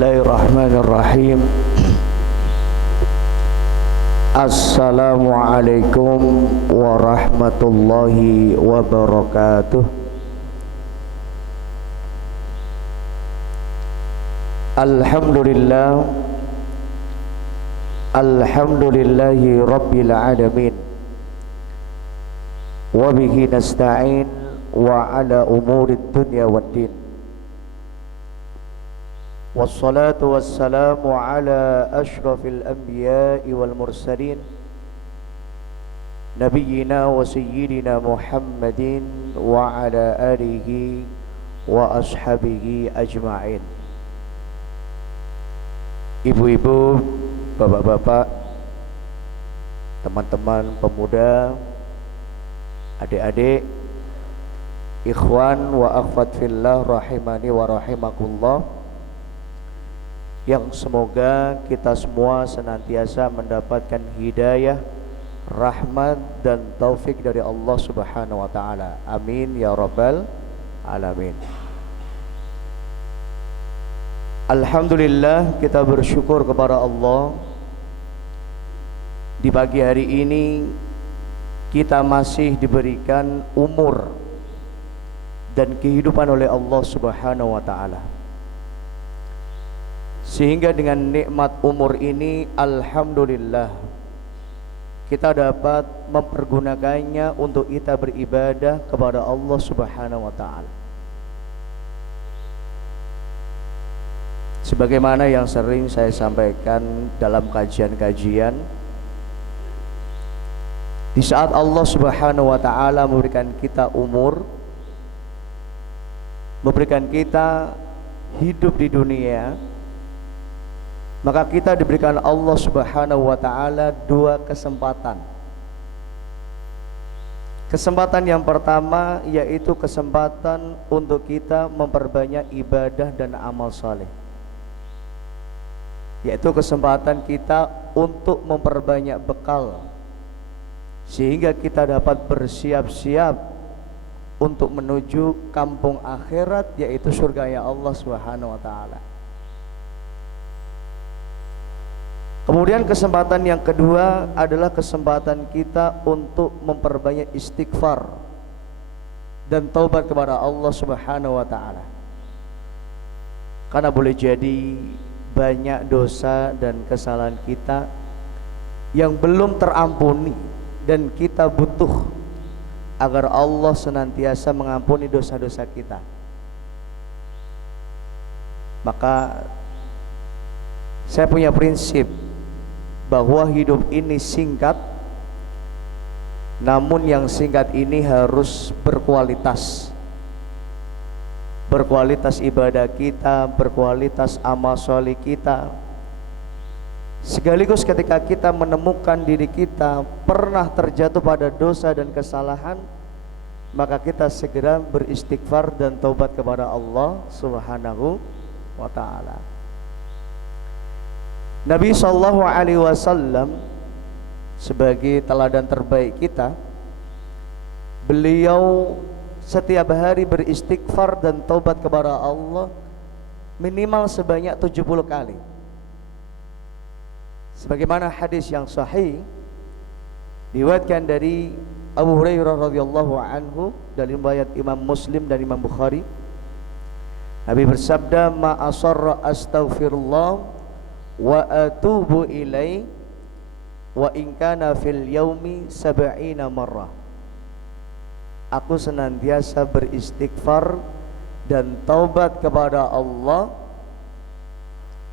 Bismillahirrahmanirrahim. Assalamualaikum warahmatullahi wabarakatuh. Alhamdulillah, alhamdulillahi rabbil alamin. Wa bihi nasta'in wa ala umurid dunya waddin. Wassalatu wassalamu ala ashrafil anbiya'i wal mursalin nabiyyina wa sayyidina Muhammadin wa ala alihi wa ashabihi ajma'in. Ibu-ibu, bapak-bapak, teman-teman pemuda, adik-adik, ikhwan wa akhwat fillah rahimani wa rahimakumullah, yang semoga kita semua senantiasa mendapatkan hidayah, rahmat dan taufik dari Allah Subhanahu wa taala. Amin ya rabbal alamin. Alhamdulillah, kita bersyukur kepada Allah. Di pagi hari ini kita masih diberikan umur dan kehidupan oleh Allah Subhanahu wa taala. Sehingga dengan nikmat umur ini, alhamdulillah, kita dapat mempergunakannya untuk kita beribadah kepada Allah Subhanahu wa taala. Sebagaimana yang sering saya sampaikan dalam kajian-kajian, di saat Allah Subhanahu wa taala memberikan kita umur, memberikan kita hidup di dunia, maka kita diberikan Allah Subhanahu wa taala dua kesempatan. Kesempatan yang pertama yaitu kesempatan untuk kita memperbanyak ibadah dan amal saleh. Yaitu kesempatan kita untuk memperbanyak bekal sehingga kita dapat bersiap-siap untuk menuju kampung akhirat, yaitu surganya Allah Subhanahu wa taala. Kemudian kesempatan yang kedua adalah kesempatan kita untuk memperbanyak istighfar dan taubat kepada Allah Subhanahu wa taala. Karena boleh jadi banyak dosa dan kesalahan kita yang belum terampuni, dan kita butuh agar Allah senantiasa mengampuni dosa-dosa kita. Maka saya punya prinsip bahwa hidup ini singkat, namun yang singkat ini harus berkualitas. Berkualitas ibadah kita, berkualitas amal soleh kita. Sekaligus ketika kita menemukan diri kita pernah terjatuh pada dosa dan kesalahan, maka kita segera beristighfar dan taubat kepada Allah Subhanahu wa ta'ala. Nabi SAW sebagai teladan terbaik kita, beliau setiap hari beristighfar dan taubat kepada Allah minimal sebanyak 70 kali. Sebagaimana hadis yang sahih diriwayatkan dari Abu Hurairah radhiyallahu anhu dari riwayat Imam Muslim dan Imam Bukhari, Nabi bersabda, "Ma asarra astaghfirullah wa atubu ilai wa in kana fil yaumi 70 marrah." Aku senantiasa beristighfar dan taubat kepada Allah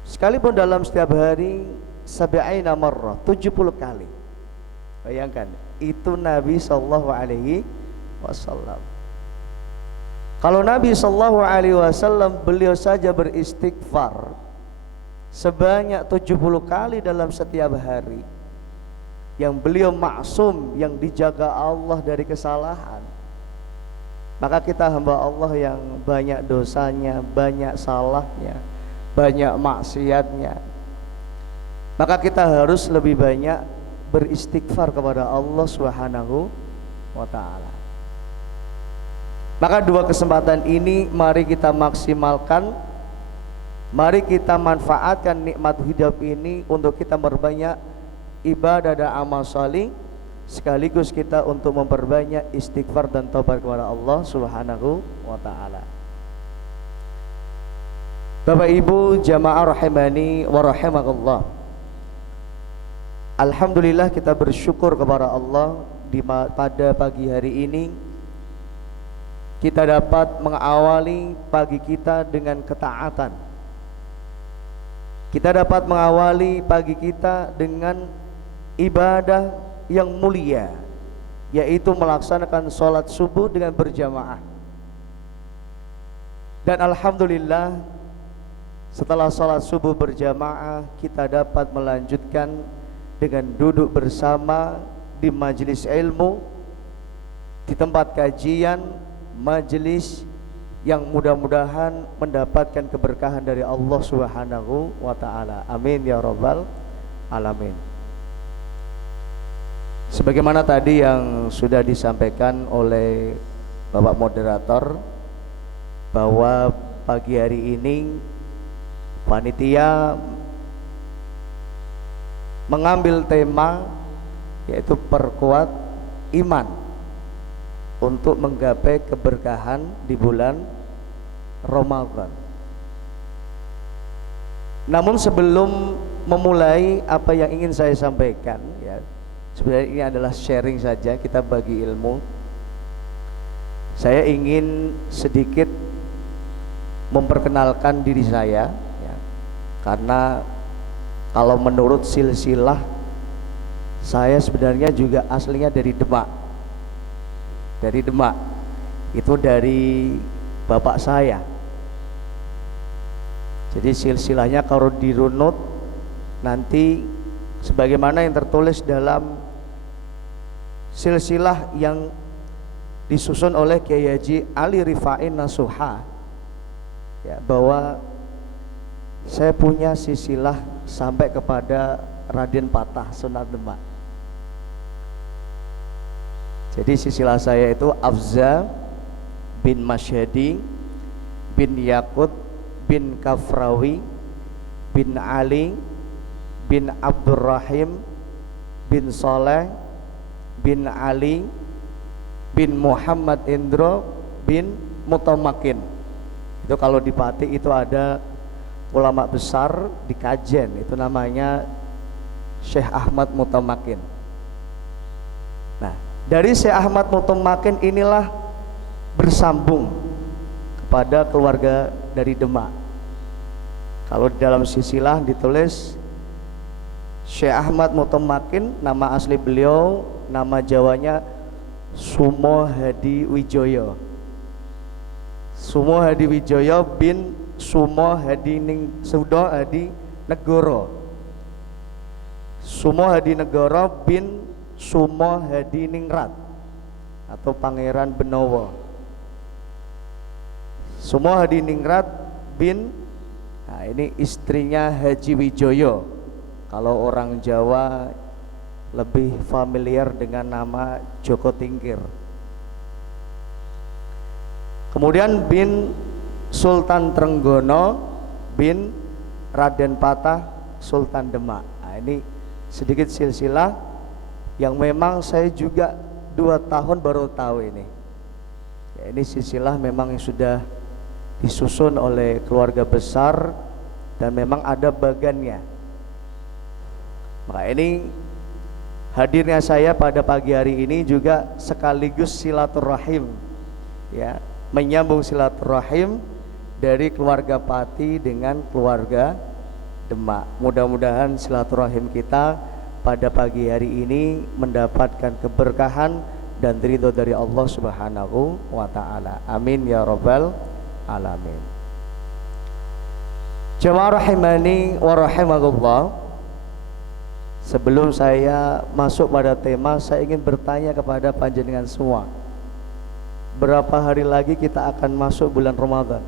sekalipun dalam setiap hari 70 marrah, 70 kali. Bayangkan, itu Nabi sallallahu alaihi wasallam. Kalau Nabi sallallahu alaihi wasallam beliau saja beristighfar sebanyak 70 kali dalam setiap hari, yang beliau maksum, yang dijaga Allah dari kesalahan, maka kita hamba Allah yang banyak dosanya, banyak salahnya, banyak maksiatnya, maka kita harus lebih banyak beristighfar kepada Allah Subhanahu wa ta'ala. Maka dua kesempatan ini mari kita maksimalkan Mari kita manfaatkan nikmat hidup ini untuk kita memperbanyak ibadah dan amal salih, sekaligus kita untuk memperbanyak istighfar dan taubat kepada Allah Subhanahu wa taala. Bapak Ibu jamaah rahimani wa rahimakallah. Alhamdulillah kita bersyukur kepada Allah pada pagi hari ini kita dapat mengawali pagi kita dengan ketaatan. Kita dapat mengawali pagi kita dengan ibadah yang mulia, yaitu melaksanakan sholat subuh dengan berjamaah. Dan alhamdulillah setelah sholat subuh berjamaah kita dapat melanjutkan dengan duduk bersama di majelis ilmu, di tempat kajian, majelis yang mudah-mudahan mendapatkan keberkahan dari Allah Subhanahu wa taala. Amin ya rabbal alamin. Sebagaimana tadi yang sudah disampaikan oleh Bapak moderator, bahwa pagi hari ini panitia mengambil tema yaitu perkuat iman untuk menggapai keberkahan di bulan Ramadan. Namun sebelum memulai apa yang ingin saya sampaikan, ya, sebenarnya ini adalah sharing saja, kita bagi ilmu. Saya ingin sedikit memperkenalkan diri saya, ya, karena kalau menurut silsilah saya sebenarnya juga aslinya dari Demak. Dari Demak, itu dari bapak saya. Jadi silsilahnya kalau dirunut nanti sebagaimana yang tertulis dalam silsilah yang disusun oleh Kiai Haji Ali Rifai Nasuha, ya, bahwa saya punya silsilah sampai kepada Raden Patah Sunan Demak. Jadi silsilah saya itu Afza bin Masyhadi bin Yakut bin Kafrawi bin Ali bin Abdurrahim bin Soleh bin Ali bin Muhammad Indro bin Mutamakin. Itu kalau di Pati itu ada ulama besar di Kajen, itu namanya Syekh Ahmad Mutamakin. Nah, dari Syekh Ahmad Mutamakin inilah bersambung kepada keluarga dari Demak. Kalau di dalam silsilah ditulis Syekh Ahmad Mutamakin, nama asli beliau, nama Jawanya Sumo Hadi Wijoyo. Sumo Hadi Wijoyo bin Sumo Hadi Sudo Hadi Negoro. Sumo Hadi Negoro bin Sumo Hadi Ningrat atau Pangeran Benowo. Sumo Hadi Ningrat bin, nah ini istrinya Haji Wijoyo. Kalau orang Jawa lebih familiar dengan nama Joko Tingkir. Kemudian bin Sultan Trenggono bin Raden Patah Sultan Demak. Nah, ini sedikit silsilah yang memang saya juga 2 tahun baru tahu ini. Ya, ini silsilah memang yang sudah disusun oleh keluarga besar dan memang ada bagannya. Maka ini hadirnya saya pada pagi hari ini juga sekaligus silaturahim, ya, menyambung silaturahim dari keluarga Pati dengan keluarga Demak. Mudah-mudahan silaturahim kita pada pagi hari ini mendapatkan keberkahan dan ridho dari Allah Subhanahu wa taala. Amin ya rabbal alamin. Jamaah rahimani wa rahimakumullah. Sebelum saya masuk pada tema, saya ingin bertanya kepada panjenengan semua. Berapa hari lagi kita akan masuk bulan Ramadan?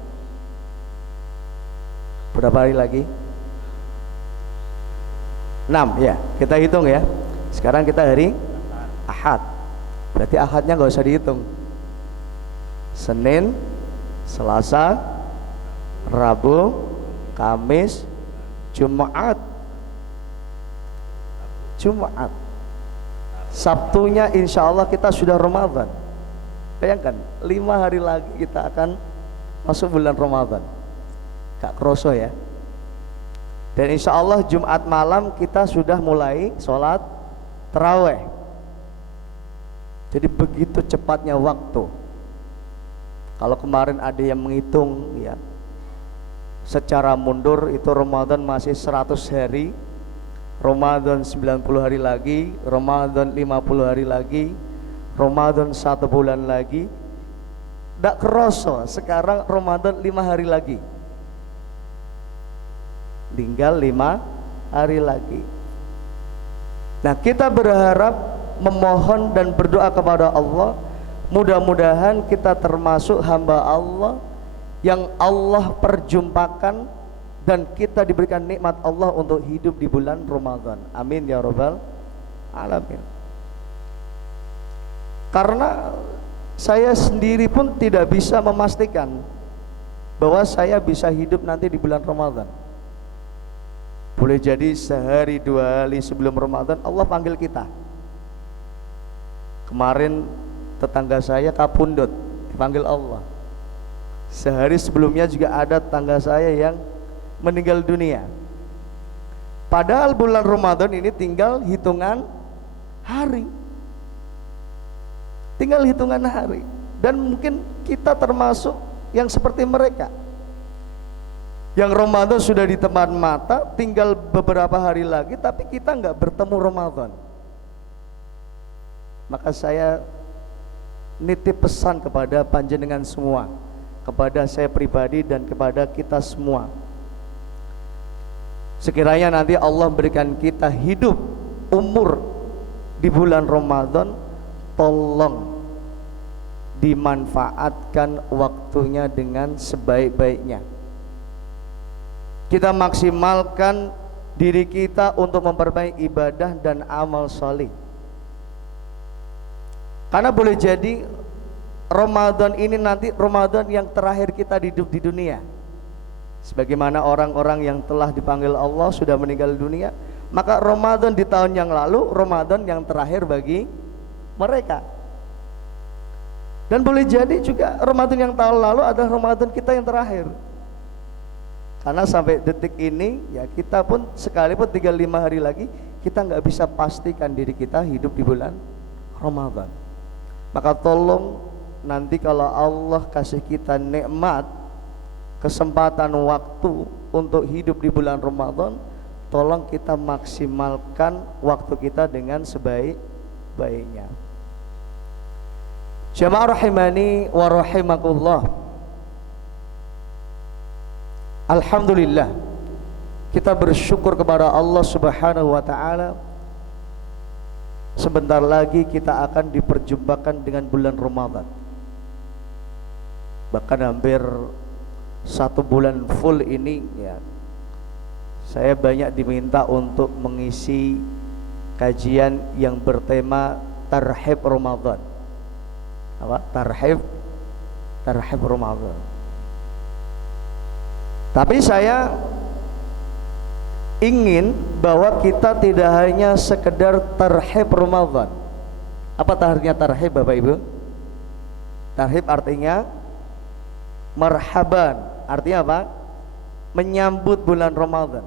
Berapa hari lagi? 6 ya, kita hitung ya. Sekarang kita hari Ahad. Berarti Ahadnya nggak usah dihitung. Senin, Selasa, Rabu, Kamis, Jumat, Sabtunya insya Allah kita sudah Ramadan. Bayangkan 5 hari lagi kita akan masuk bulan Ramadan. Gak kroso ya. Dan insya Allah Jumat malam kita sudah mulai sholat taraweh. Jadi begitu cepatnya waktu. Kalau kemarin ada yang menghitung ya, secara mundur itu Ramadan masih 100 hari, Ramadan 90 hari lagi, Ramadan 50 hari lagi, Ramadan 1 bulan lagi. Tidak kerasa sekarang Ramadan 5 hari lagi, tinggal 5 hari lagi. Nah, kita berharap, memohon dan berdoa kepada Allah, mudah-mudahan kita termasuk hamba Allah yang Allah perjumpakan dan kita diberikan nikmat Allah untuk hidup di bulan Ramadan. Amin ya rabbal alamin. Karena saya sendiri pun tidak bisa memastikan bahwa saya bisa hidup nanti di bulan Ramadan. Boleh jadi sehari 2 hari sebelum Ramadan Allah panggil kita. Kemarin tetangga saya kapundut, dipanggil Allah. Sehari sebelumnya juga ada tetangga saya yang meninggal dunia. Padahal bulan Ramadan ini tinggal hitungan hari. Tinggal hitungan hari. Dan mungkin kita termasuk yang seperti mereka, yang Ramadan sudah di depan mata, tinggal beberapa hari lagi, tapi kita nggak bertemu Ramadan. Maka saya nitip pesan kepada panjenengan semua, kepada saya pribadi dan kepada kita semua. Sekiranya nanti Allah berikan kita hidup umur di bulan Ramadan, tolong dimanfaatkan waktunya dengan sebaik-baiknya. Kita maksimalkan diri kita untuk memperbaiki ibadah dan amal saleh. Karena boleh jadi Ramadan ini nanti Ramadan yang terakhir kita hidup di dunia. Sebagaimana orang-orang yang telah dipanggil Allah sudah meninggal dunia, maka Ramadan di tahun yang lalu Ramadan yang terakhir bagi mereka. Dan boleh jadi juga Ramadan yang tahun lalu adalah Ramadan kita yang terakhir. Karena sampai detik ini ya kita pun sekalipun tinggal 5 hari lagi, kita nggak bisa pastikan diri kita hidup di bulan Ramadan. Maka tolong nanti kalau Allah kasih kita nikmat, kesempatan waktu untuk hidup di bulan Ramadan, tolong kita maksimalkan waktu kita dengan sebaik-baiknya. Jamaah rahimani wa rahimakumullah. Alhamdulillah, kita bersyukur kepada Allah Subhanahu wa taala. Sebentar lagi kita akan diperjumpakan dengan bulan Ramadan. Bahkan hampir 1 bulan full ini ya, saya banyak diminta untuk mengisi kajian yang bertema Tarhib Ramadan. Apa? Tarhib Ramadan. Tapi saya ingin bahwa kita tidak hanya sekedar tarhib Ramadan. Apa artinya tarhib Bapak Ibu? Tarhib artinya marhaban. Artinya apa? Menyambut bulan Ramadan.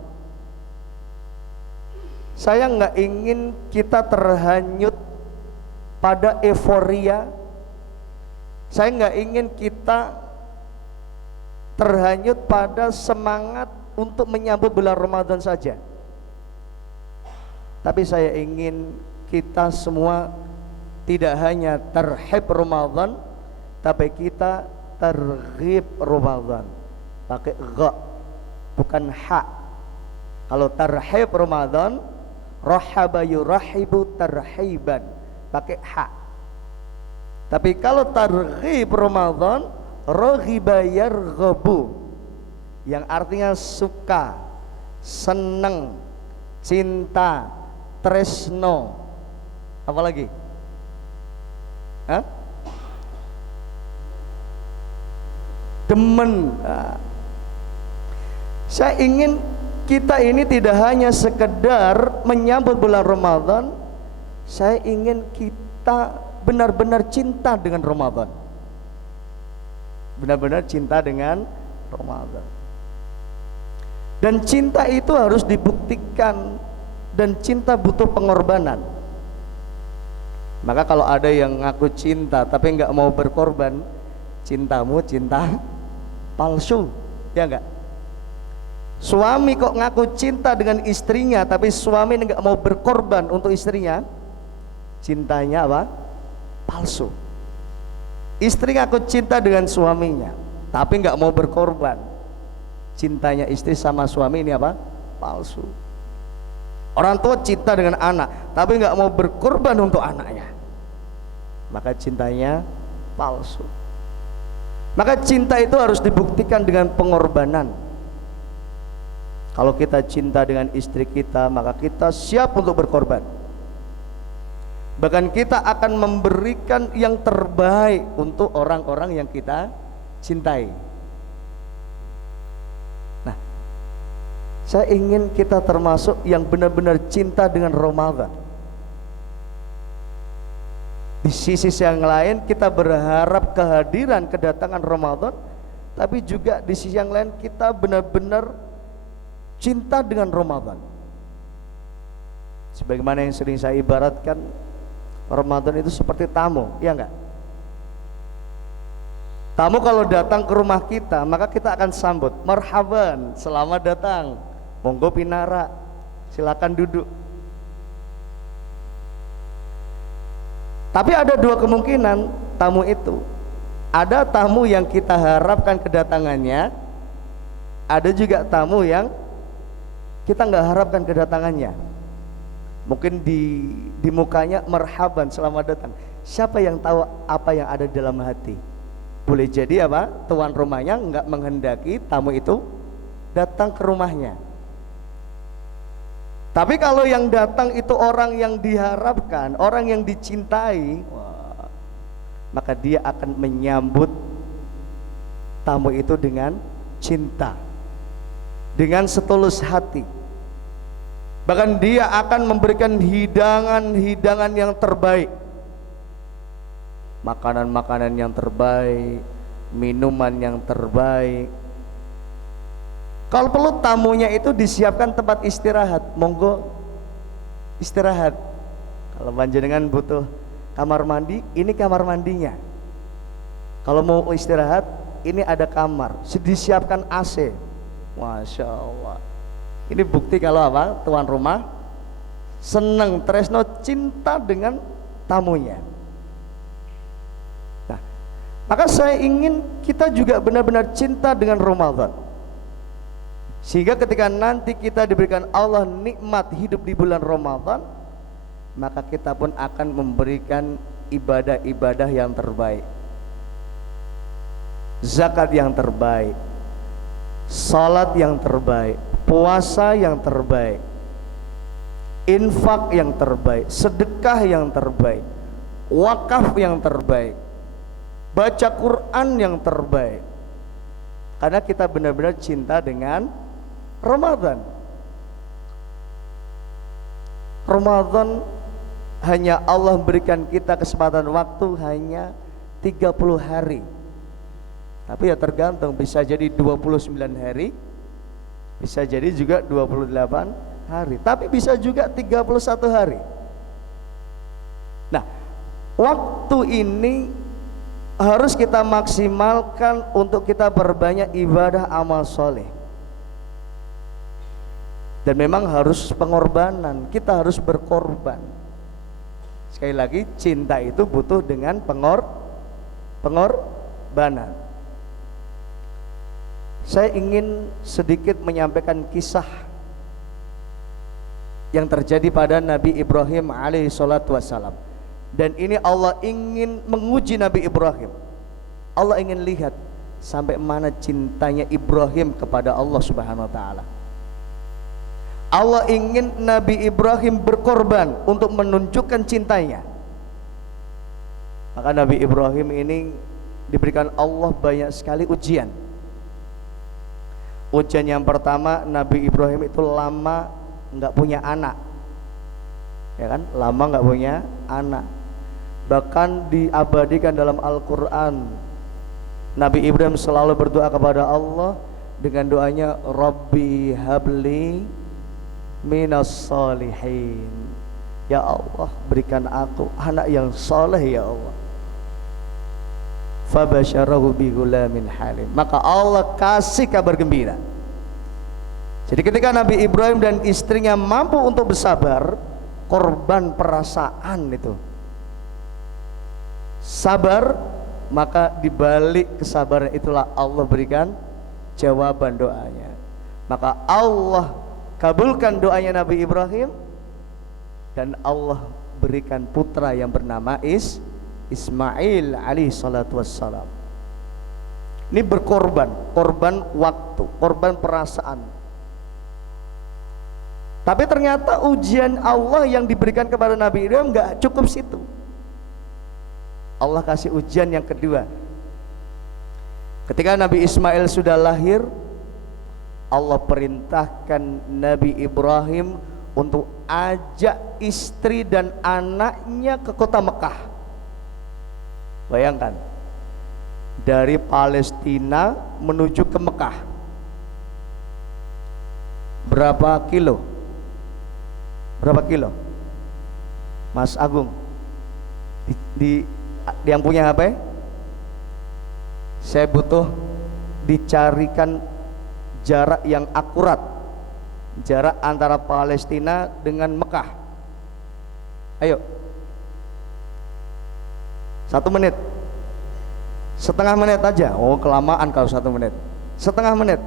Saya nggak ingin kita terhanyut pada euforia. Saya nggak ingin kita terhanyut pada semangat untuk menyambut bulan Ramadan saja. Tapi saya ingin kita semua tidak hanya tarhib Ramadan, tapi kita targhib Ramadan. Pakai gha, bukan ha. Kalau tarhib Ramadan, rahaba yurahibu tarhiban, pakai ha. Tapi kalau targhib Ramadan, raghiba yarghabu, yang artinya suka, seneng, cinta, tresno. Apa lagi? Hah? Demen. Nah, Saya ingin kita ini tidak hanya sekedar menyambut bulan Ramadan, saya ingin kita benar-benar cinta dengan Ramadan. Benar-benar cinta dengan Ramadan. Dan cinta itu harus dibuktikan, dan cinta butuh pengorbanan. Maka kalau ada yang ngaku cinta tapi nggak mau berkorban, cintamu cinta palsu, ya enggak? Suami kok ngaku cinta dengan istrinya tapi suami nggak mau berkorban untuk istrinya, cintanya apa? Palsu. Istri ngaku cinta dengan suaminya tapi nggak mau berkorban, cintanya istri sama suami ini apa? Palsu. Orang tua cinta dengan anak tapi nggak mau berkorban untuk anaknya, maka cintanya palsu. Maka cinta itu harus dibuktikan dengan pengorbanan. Kalau kita cinta dengan istri kita, maka kita siap untuk berkorban. Bahkan kita akan memberikan yang terbaik untuk orang-orang yang kita cintai. Nah, saya ingin kita termasuk yang benar-benar cinta dengan Ramadan. Di sisi yang lain kita berharap kehadiran kedatangan Ramadan, tapi juga di sisi yang lain kita benar-benar cinta dengan Ramadan. Sebagaimana yang sering saya ibaratkan, Ramadan itu seperti tamu, ya enggak? Tamu kalau datang ke rumah kita, maka kita akan sambut, marhaban, selamat datang, monggo pinara, silakan duduk. Tapi ada dua kemungkinan tamu itu. Ada tamu yang kita harapkan kedatangannya, ada juga tamu yang kita nggak harapkan kedatangannya. Mungkin di mukanya marhaban, selamat datang. Siapa yang tahu apa yang ada di dalam hati? Boleh jadi apa? Tuan rumahnya nggak menghendaki tamu itu datang ke rumahnya. Tapi kalau yang datang itu orang yang diharapkan, orang yang dicintai, wah, maka dia akan menyambut tamu itu dengan cinta, dengan setulus hati. Bahkan dia akan memberikan hidangan-hidangan yang terbaik, makanan-makanan yang terbaik, minuman yang terbaik. Kalau perlu tamunya itu disiapkan tempat istirahat, monggo istirahat. Kalau panjenengan butuh kamar mandi, ini kamar mandinya. Kalau mau istirahat, ini ada kamar, disiapkan AC. Masya Allah. Ini bukti kalau apa? Tuan rumah senang, tresno, cinta dengan tamunya. Nah, maka saya ingin kita juga benar-benar cinta dengan Ramadan, sehingga ketika nanti kita diberikan Allah nikmat hidup di bulan Ramadan, maka kita pun akan memberikan ibadah-ibadah yang terbaik, zakat yang terbaik, salat yang terbaik, puasa yang terbaik, infak yang terbaik, sedekah yang terbaik, wakaf yang terbaik, baca Quran yang terbaik. Karena kita benar-benar cinta dengan Ramadan. Ramadan hanya Allah berikan kita kesempatan waktu hanya 30 hari. Tapi ya tergantung, bisa jadi 29 hari, bisa jadi juga 28 hari, tapi bisa juga 31 hari. Nah, waktu ini harus kita maksimalkan untuk kita berbanyak ibadah amal soleh. Dan memang harus pengorbanan, kita harus berkorban. Sekali lagi, cinta itu butuh dengan pengorbanan. Saya ingin sedikit menyampaikan kisah yang terjadi pada Nabi Ibrahim alaihi salatu wassalam. Dan ini Allah ingin menguji Nabi Ibrahim. Allah ingin lihat sampai mana cintanya Ibrahim kepada Allah Subhanahu wa taala. Allah ingin Nabi Ibrahim berkorban untuk menunjukkan cintanya. Maka Nabi Ibrahim ini diberikan Allah banyak sekali ujian. Ujian yang pertama, Nabi Ibrahim itu lama nggak punya anak, ya kan? Lama nggak punya anak. Bahkan diabadikan dalam Al-Quran, Nabi Ibrahim selalu berdoa kepada Allah dengan doanya, Rabbi habli minas salihin. Ya Allah, berikan aku anak yang soleh ya Allah. Fabasyarahu bigulamin halim. Maka Allah kasih kabar gembira. Jadi ketika Nabi Ibrahim dan istrinya mampu untuk bersabar, korban perasaan itu sabar, maka dibalik kesabaran itulah Allah berikan jawaban doanya. Maka Allah kabulkan doanya Nabi Ibrahim, dan Allah berikan putra yang bernama Ismail alaihi salatu wassalam. Ini berkorban, korban waktu, korban perasaan. Tapi ternyata ujian Allah yang diberikan kepada Nabi Ibrahim nggak cukup situ. Allah kasih ujian yang kedua. Ketika Nabi Ismail sudah lahir, Allah perintahkan Nabi Ibrahim untuk ajak istri dan anaknya ke kota Mekah. Bayangkan, dari Palestina menuju ke Mekah berapa kilo? Berapa kilo? Mas Agung, yang punya HP, saya butuh dicarikan jarak yang akurat, jarak antara Palestina dengan Mekah. Ayo, 1 menit, setengah menit aja. Oh kelamaan kalau 1 menit, setengah menit.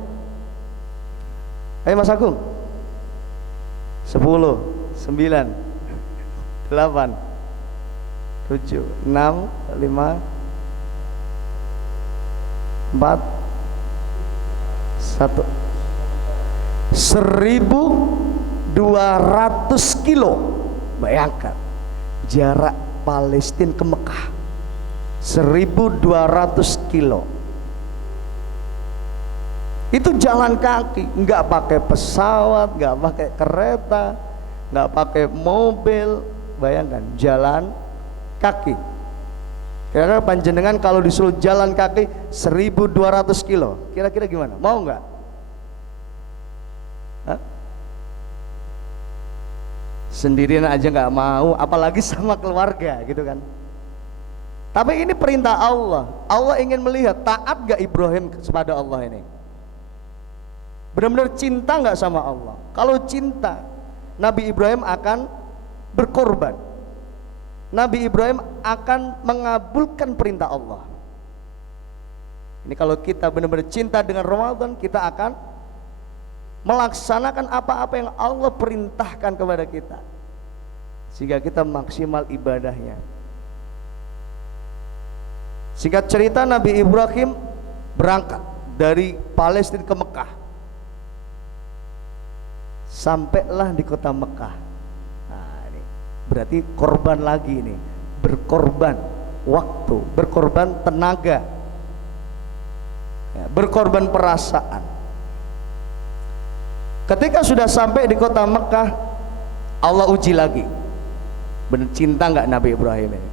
Ayo Mas Agung. 10, 9, 8, 7, 6, 5, 4, 1. 1.200 kilo. Bayangkan jarak Palestina ke Mekah, 1.200 kilo. Itu jalan kaki, nggak pakai pesawat, nggak pakai kereta, nggak pakai mobil. Bayangkan jalan kaki. Kira-kira panjenengan kalau disuruh jalan kaki 1.200 kilo, kira-kira gimana? Mau nggak? Hah? Sendirian aja nggak mau, apalagi sama keluarga gitu kan. Tapi ini perintah Allah. Allah ingin melihat taat gak Ibrahim kepada Allah ini. Benar-benar cinta nggak sama Allah? Kalau cinta, Nabi Ibrahim akan berkorban. Nabi Ibrahim akan mengabulkan perintah Allah. Ini kalau kita benar-benar cinta dengan Ramadan, kita akan melaksanakan apa-apa yang Allah perintahkan kepada kita, sehingga kita maksimal ibadahnya. Singkat cerita, Nabi Ibrahim berangkat dari Palestina ke Mekah. Sampailah di kota Mekah. Nah, ini berarti korban lagi ini, berkorban waktu, berkorban tenaga, ya, berkorban perasaan. Ketika sudah sampai di kota Mekah, Allah uji lagi, benar cinta nggak Nabi Ibrahim ini.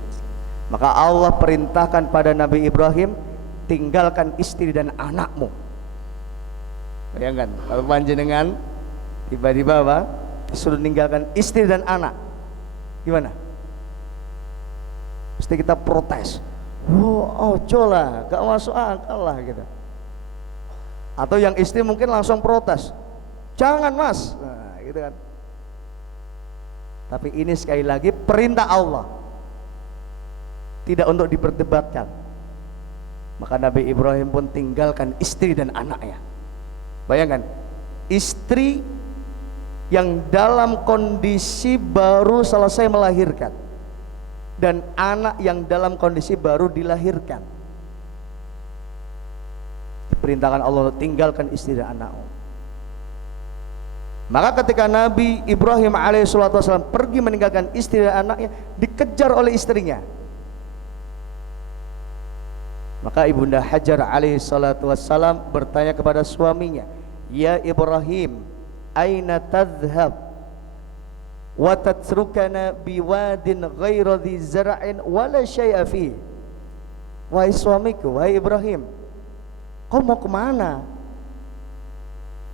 Maka Allah perintahkan pada Nabi Ibrahim, tinggalkan istri dan anakmu. Bayangkan kalau panjenengan tiba-tiba apa? Disuruh tinggalkan istri dan anak, gimana? Mesti kita protes. Oh lah, gak masuk akal lah gitu. Atau yang istri mungkin langsung protes, jangan mas, nah, gitu kan. Tapi ini sekali lagi perintah Allah, tidak untuk diperdebatkan. Maka Nabi Ibrahim pun tinggalkan istri dan anaknya. Bayangkan, istri yang dalam kondisi baru selesai melahirkan, dan anak yang dalam kondisi baru dilahirkan. Diperintahkan Allah untuk tinggalkan istri dan anakmu. Maka ketika Nabi Ibrahim alaihissalam pergi meninggalkan istri dan anaknya, dikejar oleh istrinya. Maka Ibunda Hajar alaihissalam bertanya kepada suaminya, ya Ibrahim, aina tadhhab wa tatrukana biwadin ghaira dhi zar'in wala syai'a fi. Wahai suamiku, wahai Ibrahim, kau mau kemana?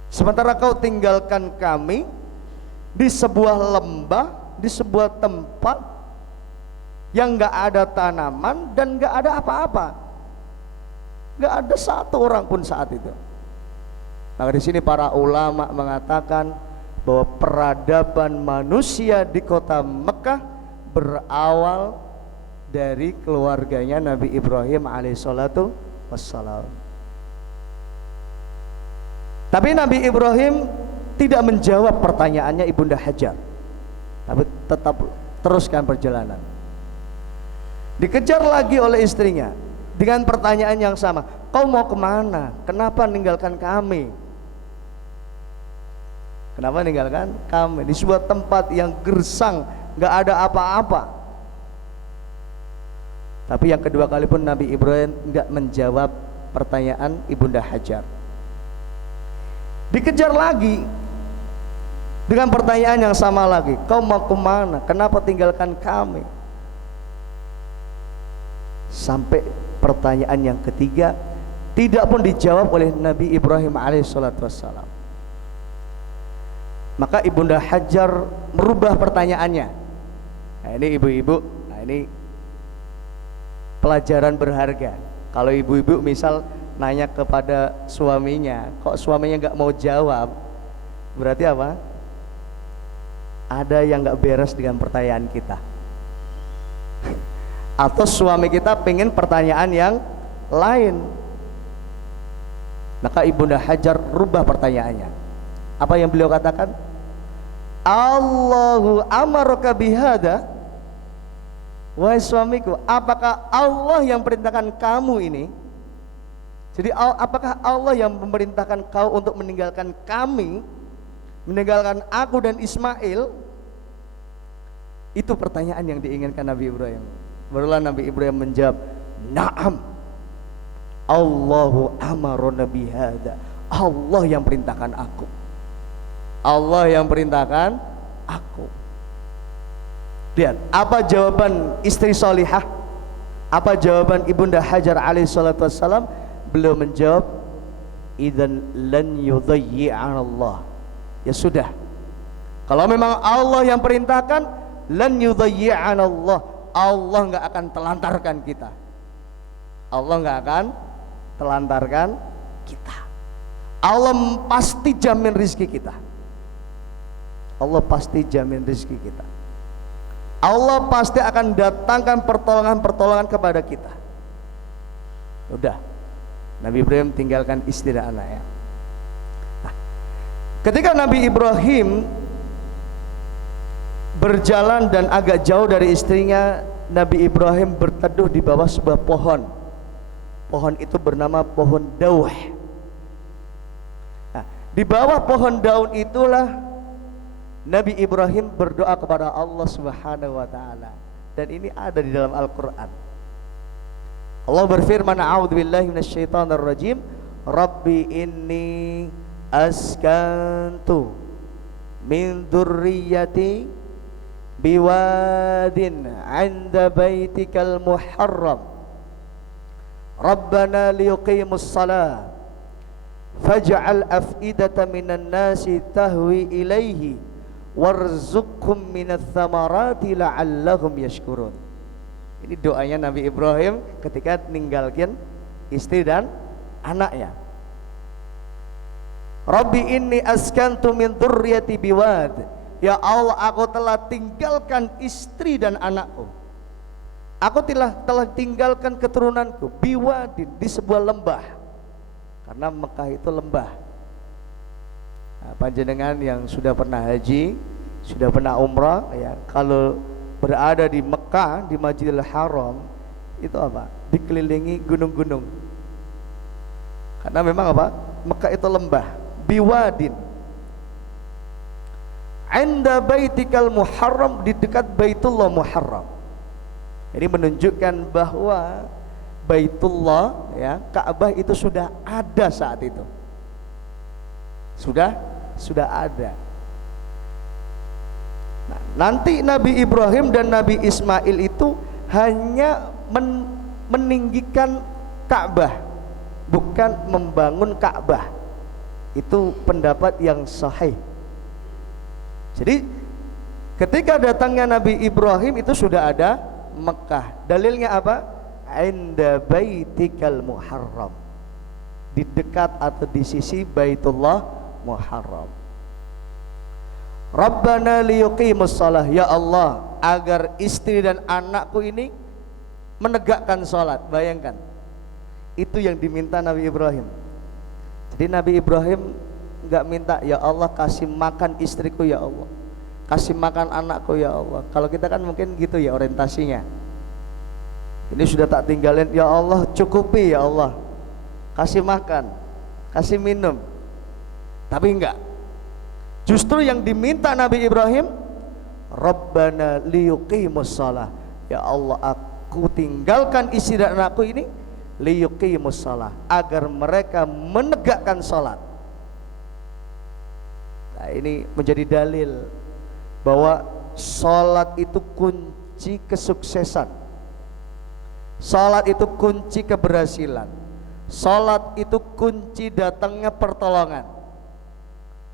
Sementara kau tinggalkan kami di sebuah lembah, di sebuah tempat yang enggak ada tanaman dan enggak ada apa-apa. Enggak ada satu orang pun saat itu. Maka di sini para ulama mengatakan bahwa peradaban manusia di kota Mekah berawal dari keluarganya Nabi Ibrahim alaihissalatu wassalam. Tapi Nabi Ibrahim tidak menjawab pertanyaannya Ibunda Hajar, tapi tetap teruskan perjalanan. Dikejar lagi oleh istrinya dengan pertanyaan yang sama, kau mau kemana? Kenapa ninggalkan kami? Kenapa ninggalkan kami di sebuah tempat yang gersang, gak ada apa-apa? Tapi yang kedua kali pun Nabi Ibrahim gak menjawab pertanyaan Ibunda Hajar. Dikejar lagi dengan pertanyaan yang sama lagi, kau mau kemana? Kenapa tinggalkan kami? Sampai pertanyaan yang ketiga tidak pun dijawab oleh Nabi Ibrahim alaihissalatu wassalam. Maka Ibunda Hajar merubah pertanyaannya. Nah ini ibu-ibu, nah ini pelajaran berharga. Kalau ibu-ibu misal nanya kepada suaminya, kok suaminya nggak mau jawab, berarti apa? Ada yang nggak beres dengan pertanyaan kita. Atau suami kita pengen pertanyaan yang lain. Maka Ibunda Hajar rubah pertanyaannya. Apa yang beliau katakan? Allahu amaraka bihada. Wahai suamiku, apakah Allah yang perintahkan kamu ini? Jadi apakah Allah yang memerintahkan kau untuk meninggalkan kami, meninggalkan aku dan Ismail? Itu pertanyaan yang diinginkan Nabi Ibrahim. Barulah Nabi Ibrahim menjawab, na'am, Allahu amarona bihada. Allah yang perintahkan aku. Allah yang perintahkan aku. Lihat, apa jawaban istri solihah? Apa jawaban Ibunda Hajar alaihissalatu wassalam? Beliau menjawab, idzan lan yudayyi'anallah. Ya sudah, kalau memang Allah yang perintahkan, lan yudayyi'anallah, Allah nggak akan telantarkan kita. Allah nggak akan telantarkan kita. Allah pasti jamin rizki kita. Allah pasti jamin rizki kita. Allah pasti akan datangkan pertolongan-pertolongan kepada kita. Udah, Nabi Ibrahim tinggalkan istri dan anaknya. Nah, ketika Nabi Ibrahim berjalan dan agak jauh dari istrinya, Nabi Ibrahim berteduh di bawah sebuah pohon. Pohon itu bernama pohon dauh. Nah, di bawah pohon daun itulah Nabi Ibrahim berdoa kepada Allah Subhanahu wa taala, dan ini ada di dalam Al-Qur'an. Allah berfirman, a'udzubillahi minasyaitonirrajim, Rabbi inni askantu min dzurriyyati biwadin 'inda baitikal muharram Rabbana liyuqimus shalah faj'al af'idatan minan nasi tahwi ilaihi warzuqhum minats tsamarati la'allahum yashkurun. Ini doanya Nabi Ibrahim ketika ninggalkan istri dan anaknya. Rabbi inni askantu min dzurriyyati biwad. Ya Allah, aku telah tinggalkan istri dan anakku. Aku telah tinggalkan keturunanku biwadin, di sebuah lembah. Karena Mekah itu lembah. Nah, panjenengan yang sudah pernah haji, sudah pernah umrah, ya, kalau berada di Mekah, di Masjidil Haram, itu apa? Dikelilingi gunung-gunung. Karena memang apa? Mekah itu lembah, biwadin. 'Inda baitikal muharram, di dekat Baitullah Muharram. Jadi menunjukkan bahwa Baitullah, ya, Ka'bah itu sudah ada saat itu. sudah ada. Nah, nanti Nabi Ibrahim dan Nabi Ismail itu hanya meninggikan Ka'bah, bukan membangun Ka'bah. Itu pendapat yang sahih. Jadi ketika datangnya Nabi Ibrahim itu sudah ada Mekah. Dalilnya apa? Inda baitikal muharram, di dekat atau di sisi Baitullah Muharram. Rabbana liyuqimus shalah, ya Allah, agar istri dan anakku ini menegakkan sholat. Bayangkan, itu yang diminta Nabi Ibrahim. Jadi Nabi Ibrahim nggak minta, ya Allah kasih makan istriku ya Allah, kasih makan anakku ya Allah. Kalau kita kan mungkin gitu ya orientasinya. Ini sudah tak tinggalin, ya Allah cukupi ya Allah, kasih makan, kasih minum. Tapi enggak. Justru yang diminta Nabi Ibrahim, Rabbana liyuqimus shalah, ya Allah aku tinggalkan istri dan anakku ini liyuqimus shalah, agar mereka menegakkan salat. Nah, ini menjadi dalil bahwa salat itu kunci kesuksesan. Salat itu kunci keberhasilan. Salat itu kunci datangnya pertolongan.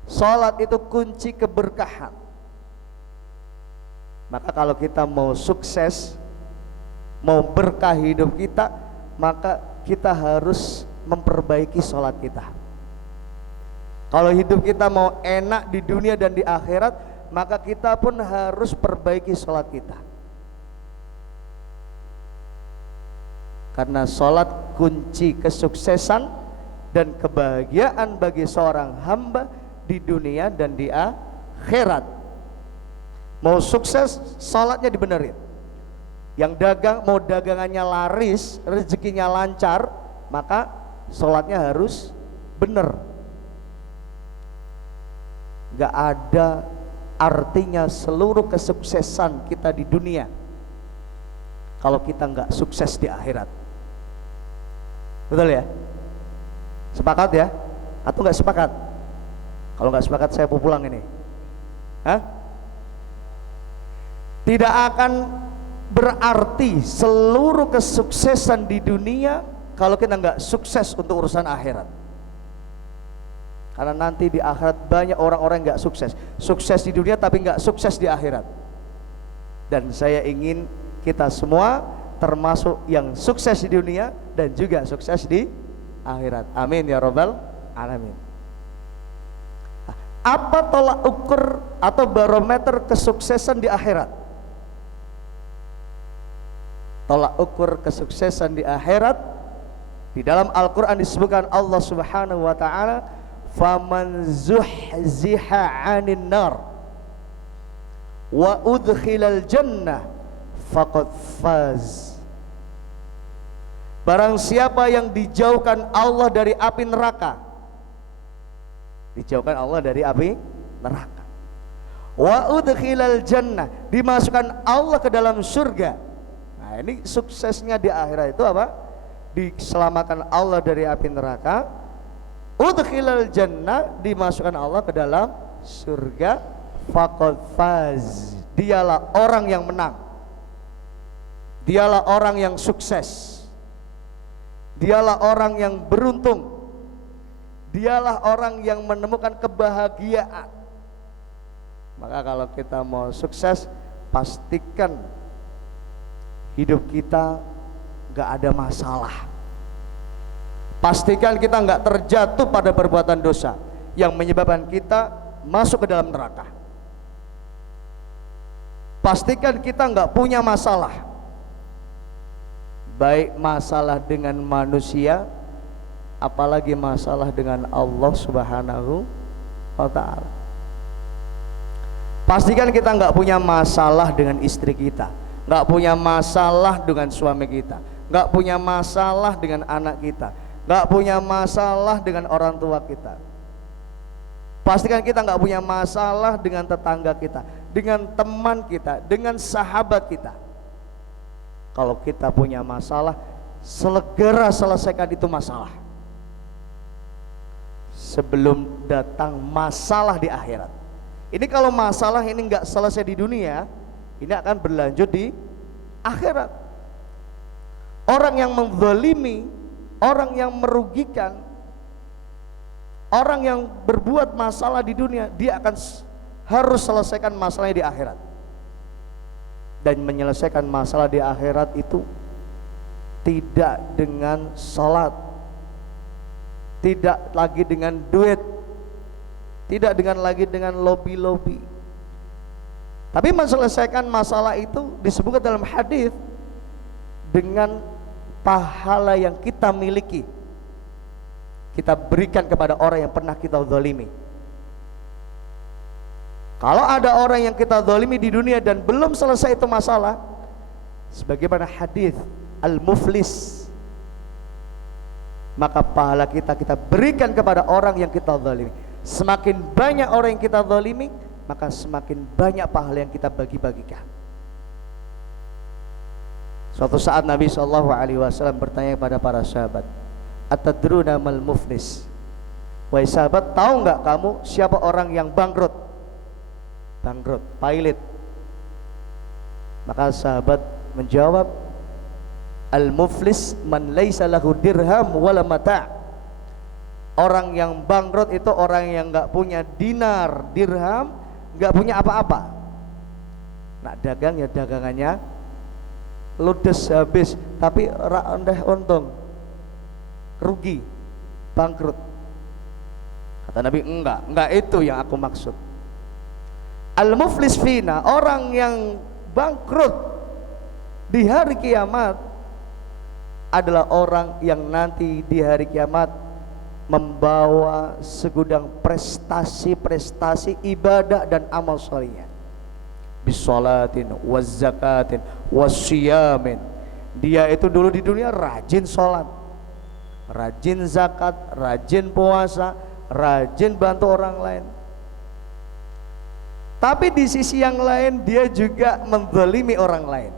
Salat itu kunci keberkahan. Maka kalau kita mau sukses, mau berkah hidup kita, maka kita harus memperbaiki salat kita. Kalau hidup kita mau enak di dunia dan di akhirat, maka kita pun harus perbaiki salat kita. Karena salat kunci kesuksesan dan kebahagiaan bagi seorang hamba di dunia dan di akhirat. Mau sukses, salatnya dibenerin. Yang dagang, mau dagangannya laris, rezekinya lancar, maka salatnya harus bener. Gak ada artinya seluruh kesuksesan kita di dunia kalau kita gak sukses di akhirat. Betul ya? Sepakat ya? Atau gak sepakat? Kalau nggak sepakat saya mau pulang ini. Hah? Tidak akan berarti seluruh kesuksesan di dunia kalau kita nggak sukses untuk urusan akhirat. Karena nanti di akhirat banyak orang-orang yang nggak sukses. Sukses di dunia tapi nggak sukses di akhirat. Dan saya ingin kita semua termasuk yang sukses di dunia dan juga sukses di akhirat. Amin ya rabbal alamin. Apa tolak ukur atau barometer kesuksesan di akhirat? Tolak ukur kesuksesan di akhirat di dalam Al-Quran disebutkan Allah Subhanahu wa ta'ala, faman zuhziha 'anil nar wa udkhilal jannah faqad faz. Barang siapa yang dijauhkan Allah dari api neraka, dijauhkan Allah dari api neraka, wa udkhilal jannah, dimasukkan Allah ke dalam surga. Nah, ini suksesnya di akhirat itu apa? Diselamatkan Allah dari api neraka, udkhilal jannah, dimasukkan Allah ke dalam surga, faqad faz, dialah orang yang menang, dialah orang yang sukses, dialah orang yang beruntung, dialah orang yang menemukan kebahagiaan. Maka kalau kita mau sukses, pastikan hidup kita gak ada masalah. Pastikan kita gak terjatuh pada perbuatan dosa yang menyebabkan kita masuk ke dalam neraka. Pastikan kita gak punya masalah, baik masalah dengan manusia, apalagi masalah dengan Allah Subhanahu wa ta'ala. Pastikan kita nggak punya masalah dengan istri kita, nggak punya masalah dengan suami kita, nggak punya masalah dengan anak kita, nggak punya masalah dengan orang tua kita. Pastikan kita nggak punya masalah dengan tetangga kita, dengan teman kita, dengan sahabat kita. Kalau kita punya masalah, segera selesaikan itu masalah. sebelum datang masalah di akhirat. Ini kalau masalah ini nggak selesai di dunia, ini akan berlanjut di akhirat. Orang yang menzalimi, orang yang merugikan, orang yang berbuat masalah di dunia, dia akan harus selesaikan masalahnya di akhirat. Dan menyelesaikan masalah di akhirat itu tidak dengan salat, tidak lagi dengan duit, tidak lagi dengan lobby-lobby, tapi menyelesaikan masalah itu disebutkan dalam hadis dengan pahala yang kita miliki, kita berikan kepada orang yang pernah kita zalimi. Kalau ada orang yang kita zalimi di dunia dan belum selesai itu masalah, sebagaimana hadis al-muflis, maka pahala kita berikan kepada orang yang kita zalimi. Semakin banyak orang yang kita zalimi, maka semakin banyak pahala yang kita bagi-bagikan. Suatu saat Nabi SAW bertanya kepada para sahabat, atadruna mal muflis? Wahai sahabat, tahu nggak kamu siapa orang yang bangkrut? Bangkrut, pailit. Maka sahabat menjawab, al muflis man laisa lahu dirham wala mata'. Orang yang bangkrut itu orang yang nggak punya dinar, dirham, nggak punya apa-apa. Nak dagang ya dagangannya ludes habis, tapi rendah untung, rugi, bangkrut. Kata Nabi, enggak itu yang aku maksud. Al-muflis fina, orang yang bangkrut di hari kiamat adalah orang yang nanti di hari kiamat membawa segudang prestasi-prestasi ibadah dan amal solehnya, bisolatin, wazakatin, wasiyamin. Dia itu dulu di dunia rajin sholat, rajin zakat, rajin puasa, rajin bantu orang lain. Tapi di sisi yang lain dia juga menzalimi orang lain.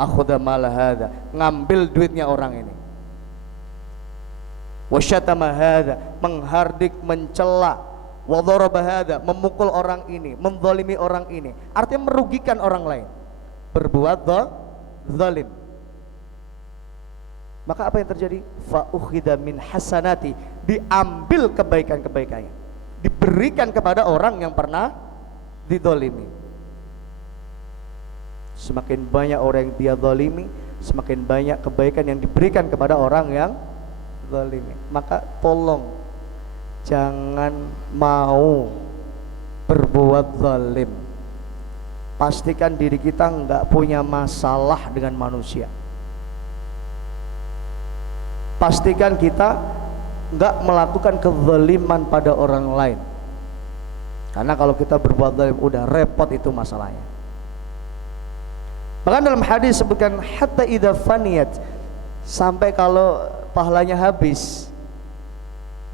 Akhudha mal hadza, ngambil duitnya orang ini. Wasyatama hadza, menghardik, mencela. Wa dharaba hadza, memukul orang ini, menzalimi orang ini. Artinya merugikan orang lain, berbuat zalim. Maka apa yang terjadi? Fa ukhidha min hasanati, diambil kebaikan-kebaikannya, diberikan kepada orang yang pernah dizalimi. Semakin banyak orang yang dia zalimi, semakin banyak kebaikan yang diberikan kepada orang yang zalimi. Maka tolong jangan mau berbuat zalim. Pastikan diri kita enggak punya masalah dengan manusia. Pastikan kita enggak melakukan kezaliman pada orang lain. Karena kalau kita berbuat zalim udah repot itu masalahnya. Bahkan dalam hadis sebutkan hatta idza faniyat, sampai kalau pahalanya habis.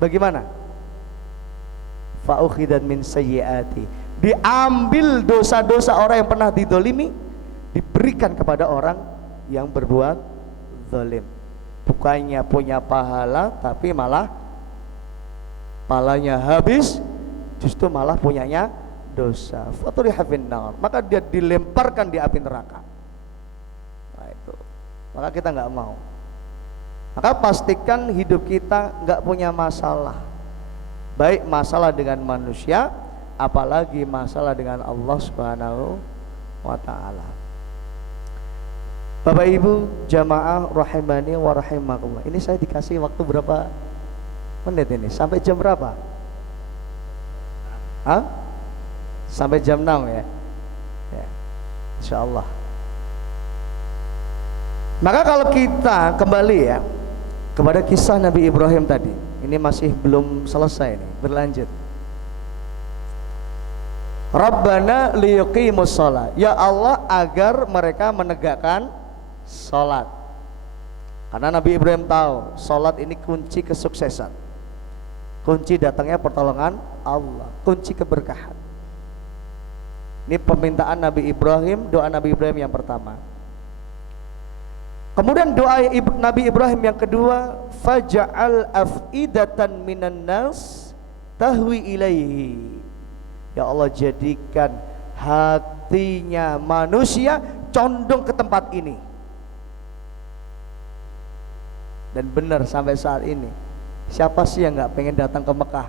Bagaimana? Fa ukhidat min sayyiati, diambil dosa-dosa orang yang pernah dizalimi, diberikan kepada orang yang berbuat zalim. Bukannya punya pahala, tapi malah pahalanya habis, justru malah punyanya dosa. Faturiha finnar, maka dia dilemparkan di api neraka. Nah itu, maka kita nggak mau. Maka pastikan hidup kita nggak punya masalah, baik masalah dengan manusia, apalagi masalah dengan Allah Subhanahu wa ta'ala. Bapak Ibu jamaah rahimani wa rahimakumullah. Ini saya dikasih waktu berapa menit ini? Sampai jam berapa? Hah? Sampai jam 6 ya? Ya, insyaallah. Maka kalau kita kembali ya kepada kisah Nabi Ibrahim tadi, ini masih belum selesai nih, berlanjut. Rabbana liyuqimus shalah, ya Allah agar mereka menegakkan salat. Karena Nabi Ibrahim tahu salat ini kunci kesuksesan, kunci datangnya pertolongan Allah, kunci keberkahan. Ini permintaan Nabi Ibrahim, doa Nabi Ibrahim yang pertama. Kemudian doa Nabi Ibrahim yang kedua, faj'al af'idatan minan nas tahwi ilaihi. Ya Allah, jadikan hatinya manusia condong ke tempat ini. Dan benar sampai saat ini, siapa sih yang nggak pengen datang ke Mekah?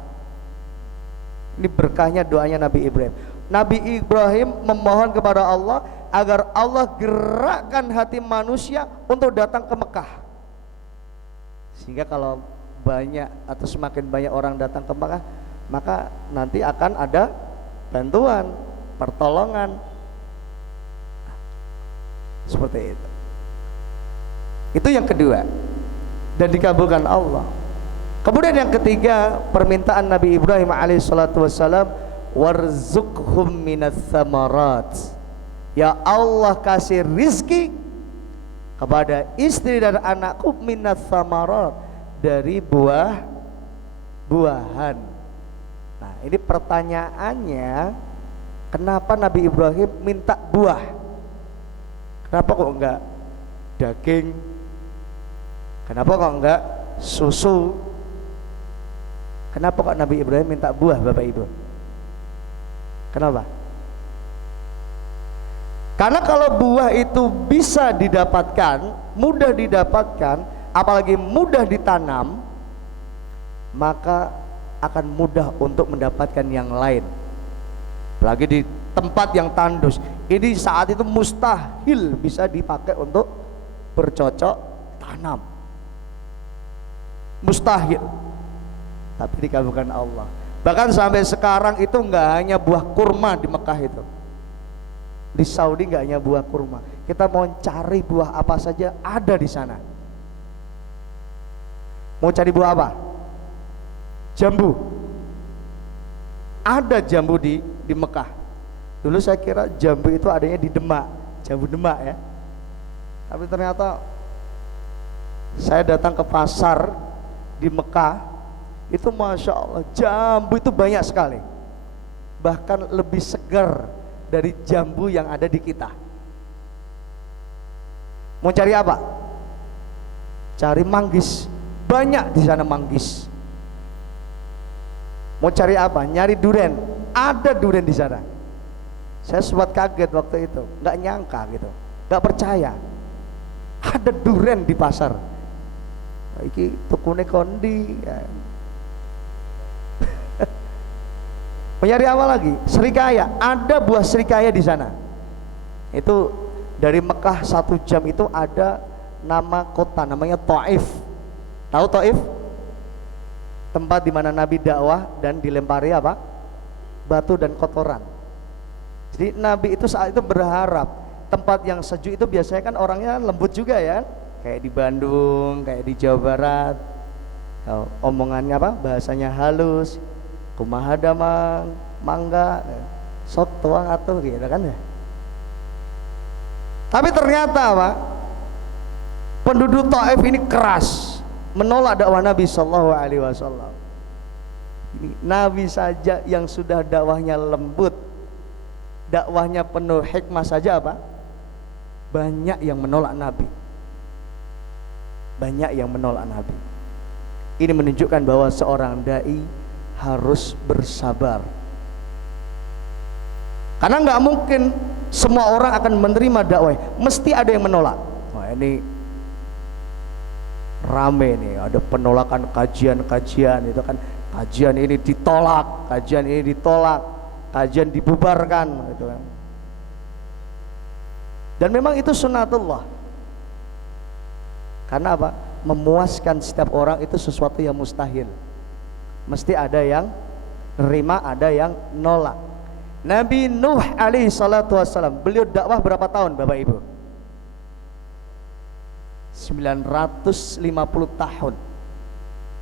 Ini berkahnya doanya Nabi Ibrahim. Nabi Ibrahim memohon kepada Allah agar Allah gerakkan hati manusia untuk datang ke Mekah. Sehingga kalau banyak atau semakin banyak orang datang ke Mekah, maka nanti akan ada bantuan, pertolongan. Seperti itu. Itu yang kedua, dan dikabulkan Allah. Kemudian yang ketiga, permintaan Nabi Ibrahim alaihissalatu wassalam, warzuqhum minas samarat. Ya Allah, kasih rizki kepada istri dan anakku minas samarat, dari buah-buahan. Nah, ini pertanyaannya, kenapa Nabi Ibrahim minta buah? Kenapa kok enggak daging? Kenapa kok enggak susu? Kenapa kok Nabi Ibrahim minta buah, Bapak Ibu? Kenapa? Karena kalau buah itu bisa didapatkan, mudah didapatkan, apalagi mudah ditanam, maka akan mudah untuk mendapatkan yang lain. Apalagi di tempat yang tandus, ini saat itu mustahil bisa dipakai untuk bercocok tanam. Mustahil. Tapi dikabulkan Allah. Bahkan sampai sekarang itu nggak hanya buah kurma di Mekah itu. Di Saudi nggak hanya buah kurma. Kita mau cari buah apa saja ada di sana. Mau cari buah apa? Jambu. Ada jambu di Mekah. Dulu saya kira jambu itu adanya di Demak, jambu Demak ya. Tapi ternyata saya datang ke pasar di Mekah, itu Masya Allah jambu itu banyak sekali, bahkan lebih segar dari jambu yang ada di kita. Mau cari apa? Cari manggis, banyak di sana manggis. Mau cari apa? Nyari duren, ada duren di sana. Saya sempat kaget waktu itu, nggak nyangka gitu, nggak percaya ada duren di pasar. Iki tukune kondi ya. Mencari apa lagi? Serikaya, ada buah serikaya di sana. Itu dari Mekah 1 jam itu ada nama kota, namanya Taif. Tahu Taif? Tempat di mana Nabi dakwah dan dilempari apa? Batu dan kotoran. Jadi Nabi itu saat itu berharap tempat yang sejuk itu biasanya kan orangnya lembut juga ya, kayak di Bandung, kayak di Jawa Barat. Omongannya apa? Bahasanya halus. Kumaha damang, mangga, sok tuang atuh gitu kan ya. Tapi ternyata apa? Penduduk Taif ini keras, menolak dakwah Nabi Sallallahu Alaihi Wasallam. Ini Nabi saja yang sudah dakwahnya lembut, dakwahnya penuh hikmah saja apa? Banyak yang menolak Nabi. Banyak yang menolak Nabi. Ini menunjukkan bahwa seorang dai harus bersabar, karena nggak mungkin semua orang akan menerima dakwah, mesti ada yang menolak. Wah, ini rame nih, ada penolakan kajian-kajian itu kan, kajian ini ditolak, kajian ini ditolak, kajian dibubarkan gitu kan. Dan memang itu sunatullah, karena apa? Memuaskan setiap orang itu sesuatu yang mustahil. Mesti ada yang nerima, ada yang nolak. Nabi Nuh alaihi salatu wassalam, beliau dakwah berapa tahun Bapak Ibu? 950 tahun.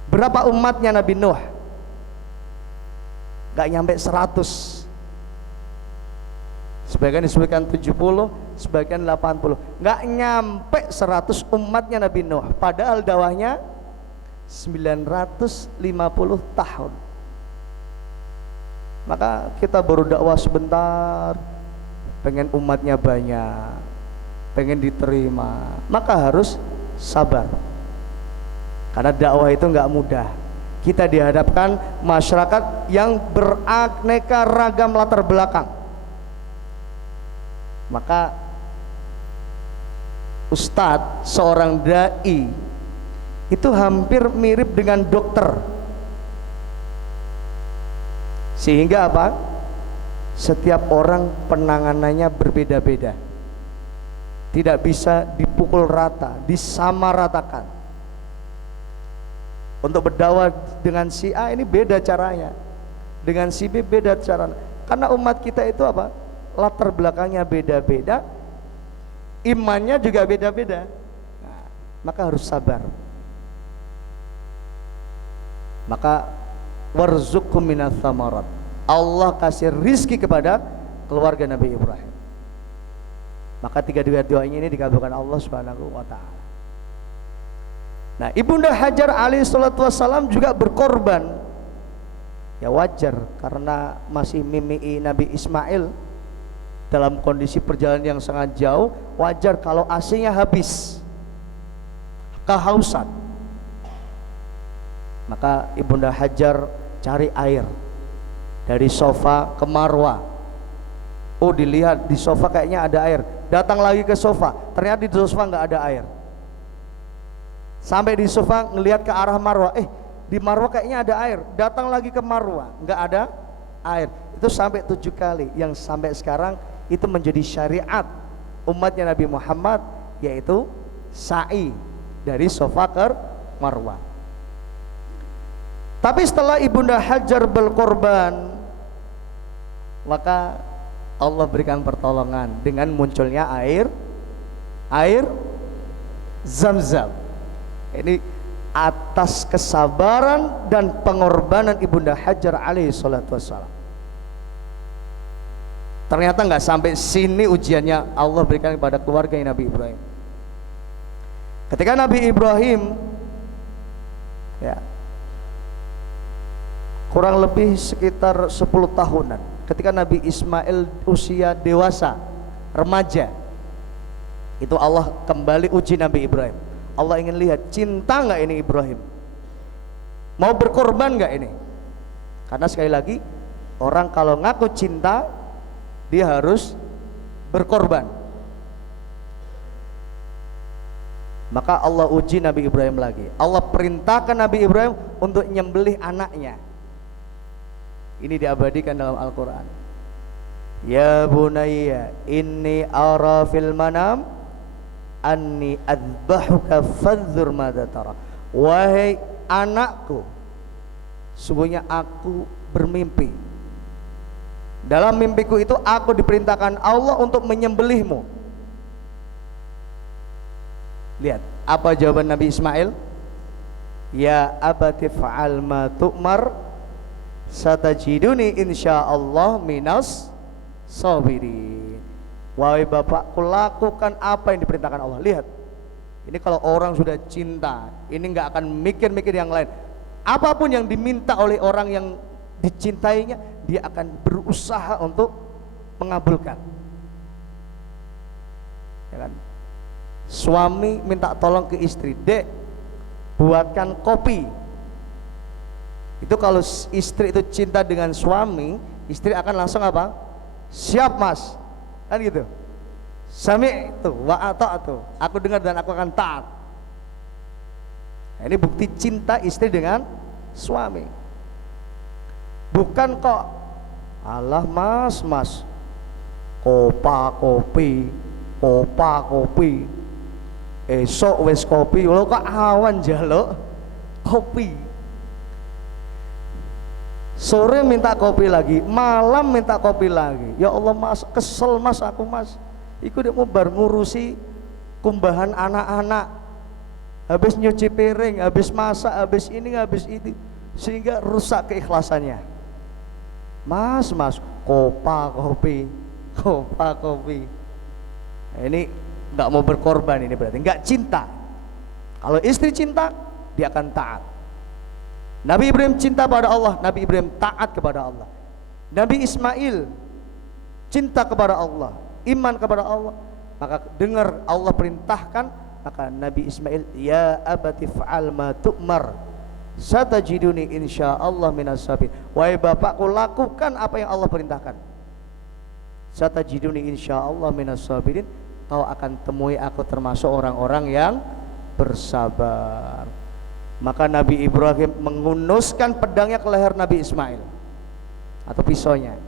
Berapa umatnya Nabi Nuh? Gak nyampe 100. Sebagian disebutkan 70, sebagian 80. Gak nyampe 100 umatnya Nabi Nuh. Padahal dakwahnya 950 tahun. Maka kita baru dakwah sebentar, pengen umatnya banyak, pengen diterima, maka harus sabar. Karena dakwah itu nggak mudah. Kita dihadapkan masyarakat yang beraneka ragam latar belakang. Maka ustadz, seorang dai itu hampir mirip dengan dokter. Sehingga apa? Setiap orang penanganannya berbeda-beda. Tidak bisa dipukul rata, disamaratakan. Untuk berdakwah dengan si A ini beda caranya, dengan si B beda caranya. Karena umat kita itu apa? Latar belakangnya beda-beda, imannya juga beda-beda. Nah, maka harus sabar. Maka warzuqhum minats tsamarat. Allah kasih rizki kepada keluarga Nabi Ibrahim. Maka tiga doanya ini dikabulkan Allah Subhanahu wa taala. Nah, Ibunda Hajar alaihi salatu wassalam juga berkorban. Ya wajar, karena masih mimii Nabi Ismail dalam kondisi perjalanan yang sangat jauh. Wajar kalau AC-nya habis, kehausan. Maka Ibunda Hajar cari air dari sofa ke Marwah. Oh, dilihat di sofa kayaknya ada air. Datang lagi ke sofa, ternyata di sofa nggak ada air. Sampai di sofa ngelihat ke arah Marwah, di Marwah kayaknya ada air. Datang lagi ke Marwah, nggak ada air. Itu sampai 7 kali, yang sampai sekarang itu menjadi syariat umatnya Nabi Muhammad, yaitu sa'i dari sofa ke Marwah. Tapi setelah Ibunda Hajar berkorban, maka Allah berikan pertolongan dengan munculnya air Zam-Zam. Ini atas kesabaran dan pengorbanan Ibunda Hajar alaihi salatu wassalam. Ternyata nggak sampai sini ujiannya Allah berikan kepada keluarga Nabi Ibrahim. Ketika Nabi Ibrahim ya kurang lebih sekitar 10 tahunan, ketika Nabi Ismail usia dewasa, remaja, itu Allah kembali uji Nabi Ibrahim. Allah ingin lihat cinta nggak ini Ibrahim, mau berkorban nggak ini. Karena sekali lagi, orang kalau ngaku cinta dia harus berkorban. Maka Allah uji Nabi Ibrahim lagi. Allah perintahkan Nabi Ibrahim untuk nyembelih anaknya. Ini diabadikan dalam Al-Quran. Ya bunayya inni ara fil manam anni adbahuka fanzur madza tara. Wahai anakku, sungguhnya aku bermimpi. Dalam mimpiku itu aku diperintahkan Allah untuk menyembelihmu. Lihat apa jawaban Nabi Ismail. Ya abati fa'al ma tu'mar satajiduni insyaallah minas sabirin. Wahai bapakku, lakukan apa yang diperintahkan Allah. Lihat, ini kalau orang sudah cinta, ini nggak akan mikir-mikir yang lain. Apapun yang diminta oleh orang yang dicintainya, dia akan berusaha untuk mengabulkan. Ya kan? Suami minta tolong ke istri, Dek, buatkan kopi. Itu kalau istri itu cinta dengan suami, istri akan langsung apa? Siap mas, kan gitu. Sami'tu wa ata'tu, aku dengar dan aku akan taat. Nah, ini bukti cinta istri dengan suami. Bukan kok, alah mas, kopa kopi, esok wes kopi, lo kok awan jaluk kopi. Sore minta kopi lagi, malam minta kopi lagi. Ya Allah mas, kesel mas aku mas. Iku dia mau bar ngurusi kumbahan anak-anak, habis nyuci piring, habis masak, habis ini, habis itu, sehingga rusak keikhlasannya. Mas, kopa kopi. Nah, ini nggak mau berkorban, ini berarti nggak cinta. Kalau istri cinta, dia akan taat. Nabi Ibrahim cinta pada Allah, Nabi Ibrahim taat kepada Allah. Nabi Ismail cinta kepada Allah, iman kepada Allah. Maka dengar Allah perintahkan Maka Nabi Ismail, ya abati fa'al ma tu'mar satajiduni insyaallah minas sabirin. Wahai bapakku, lakukan apa yang Allah perintahkan. Satajiduni insyaallah minas sabirin. Kau akan temui aku termasuk orang-orang yang bersabar. Maka Nabi Ibrahim menghunuskan pedangnya ke leher Nabi Ismail atau pisaunya.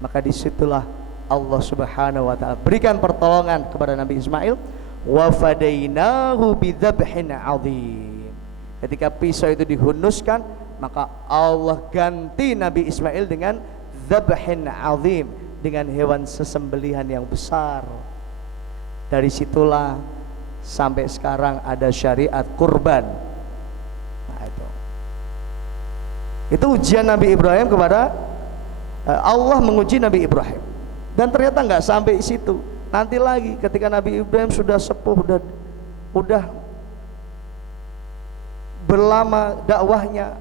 Maka disitulah Allah Subhanahu wa ta'ala berikan pertolongan kepada Nabi Ismail. Wa fadainahu bidzabhin adzim. Ketika pisau itu dihunuskan, maka Allah ganti Nabi Ismail dengan dzabhin adzim, dengan hewan sesembelihan yang besar. Dari situlah sampai sekarang ada syariat kurban. Nah, itu ujian Nabi Ibrahim kepada Allah, menguji Nabi Ibrahim. Dan ternyata nggak sampai situ. Nanti lagi ketika Nabi Ibrahim sudah sepuh, udah berlama dakwahnya,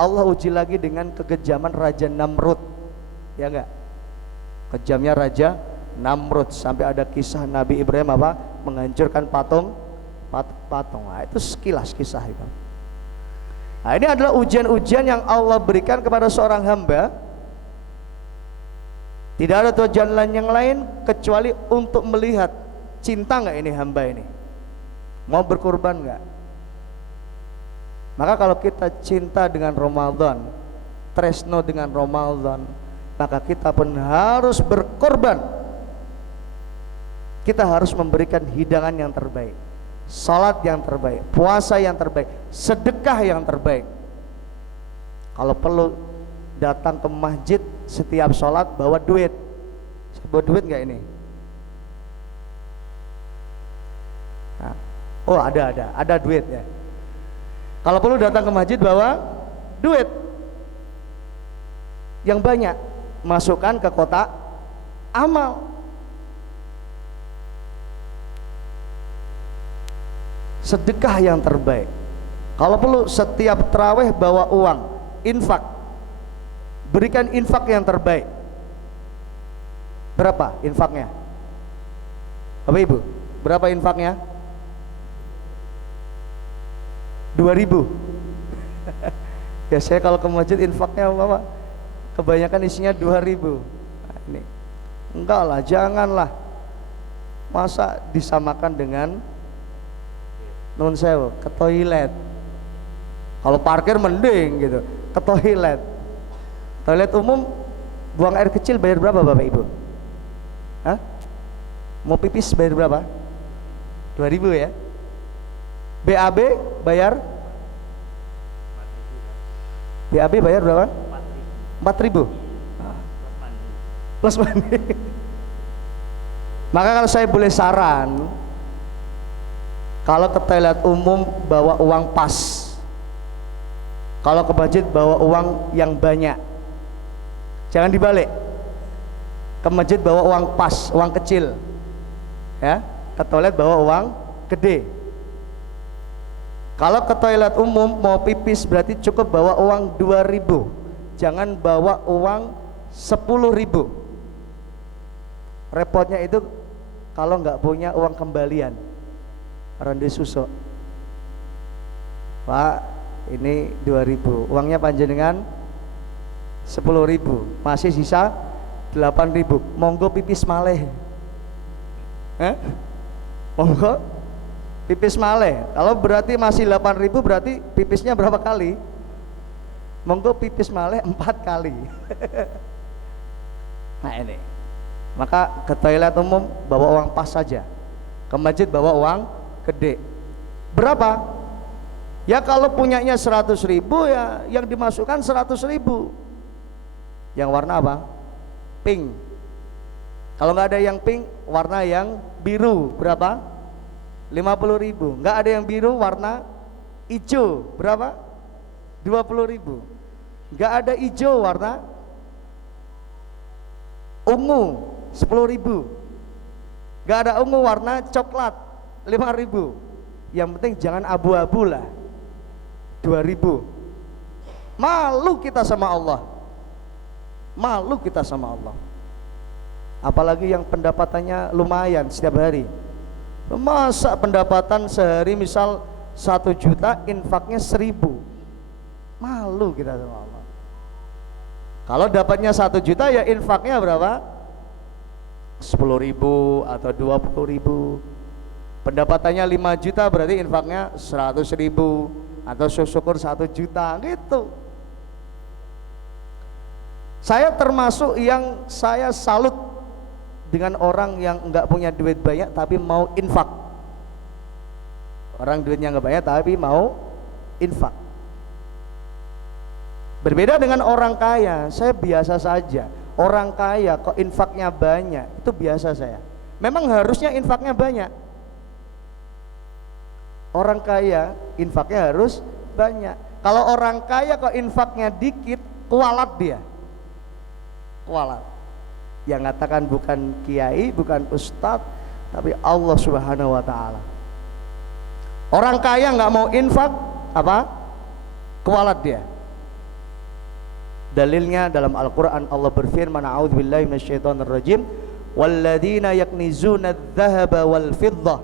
Allah uji lagi dengan kekejaman Raja Namrud. Ya enggak? Kejamnya Raja Namrud, sampai ada kisah Nabi Ibrahim apa? Menghancurkan patung. Nah, itu sekilas kisah itu. Nah, ini adalah ujian-ujian yang Allah berikan kepada seorang hamba. Tidak ada tujuan lain yang lain kecuali untuk melihat cinta nggak ini hamba ini, mau berkorban nggak. Maka kalau kita cinta dengan Ramadan, tresno dengan Ramadan, maka kita pun harus berkorban. Kita harus memberikan hidangan yang terbaik, salat yang terbaik, puasa yang terbaik, sedekah yang terbaik. Kalau perlu datang ke masjid setiap sholat bawa duit. Saya bawa duit nggak ini? Nah, oh ada duit ya. Kalau perlu datang ke masjid bawa duit yang banyak, masukkan ke kotak amal. Sedekah yang terbaik. Kalau perlu setiap tarawih bawa uang, infak. Berikan infak yang terbaik. Berapa infaknya? Bapak Ibu, berapa infaknya? 2.000. Ya, saya kalau ke masjid infaknya apa? Kebanyakan isinya 2.000. Nah, ini enggak lah, janganlah. Masa disamakan dengan nun sewu, ke toilet. Kalau parkir mending gitu, ke toilet. Toilet umum buang air kecil bayar berapa Bapak Ibu? Hah? Mau pipis bayar berapa? 2.000 ya. BAB bayar? BAB bayar berapa? 4.000. Plus mandi. Maka kalau saya boleh saran, kalau ke toilet umum bawa uang pas, kalau ke masjid bawa uang yang banyak. Jangan dibalik. Ke masjid bawa uang pas, uang kecil. Ya, ke toilet bawa uang gede. Kalau ke toilet umum mau pipis berarti cukup bawa uang 2.000. Jangan bawa uang 10.000. Repotnya itu kalau nggak punya uang kembalian. Ronde susu. Pak, ini 2.000. Uangnya panjenengan 10.000, masih sisa 8.000. Monggo pipis maleh. Monggo pipis maleh. Kalau berarti masih 8.000, berarti pipisnya berapa kali? Monggo pipis maleh 4 kali. Nah ini. Maka ke toilet umum bawa uang pas saja. Ke masjid bawa uang gede. Berapa? Ya kalau punyanya 100.000 ya yang dimasukkan 100.000. Yang warna apa? Pink. Kalau nggak ada yang pink, warna yang biru berapa? 50.000. Nggak ada yang biru, warna hijau berapa? 20.000. Nggak ada hijau, warna ungu 10.000. Nggak ada ungu, warna coklat 5.000. Yang penting jangan abu-abu lah. 2.000. Malu kita sama Allah. Malu kita sama Allah. Apalagi yang pendapatannya lumayan setiap hari. Masa pendapatan sehari misal 1 juta, infaknya 1.000? Malu kita sama Allah. Kalau dapatnya 1 juta, ya infaknya berapa? 10.000 atau 20.000. Pendapatannya 5 juta, berarti infaknya 100.000 atau syukur 1 juta gitu. Saya termasuk yang saya salut dengan orang yang enggak punya duit banyak tapi mau infak. Orang duitnya enggak banyak tapi mau infak. Berbeda dengan orang kaya. Saya biasa saja. Orang kaya kok infaknya banyak, itu biasa saya. Memang harusnya infaknya banyak. Orang kaya infaknya harus banyak. Kalau orang kaya kok infaknya dikit, kualat dia. Kualat. Yang katakan bukan kiai, bukan ustadz, tapi Allah Subhanahu wa taala. Orang kaya nggak mau infak, apa? Kualat dia. Dalilnya dalam Al-Qur'an, Allah berfirman, a'udzubillahi minasyaitonirrajim, walladzina yaknizuna adz-dzahaba wal fiddah,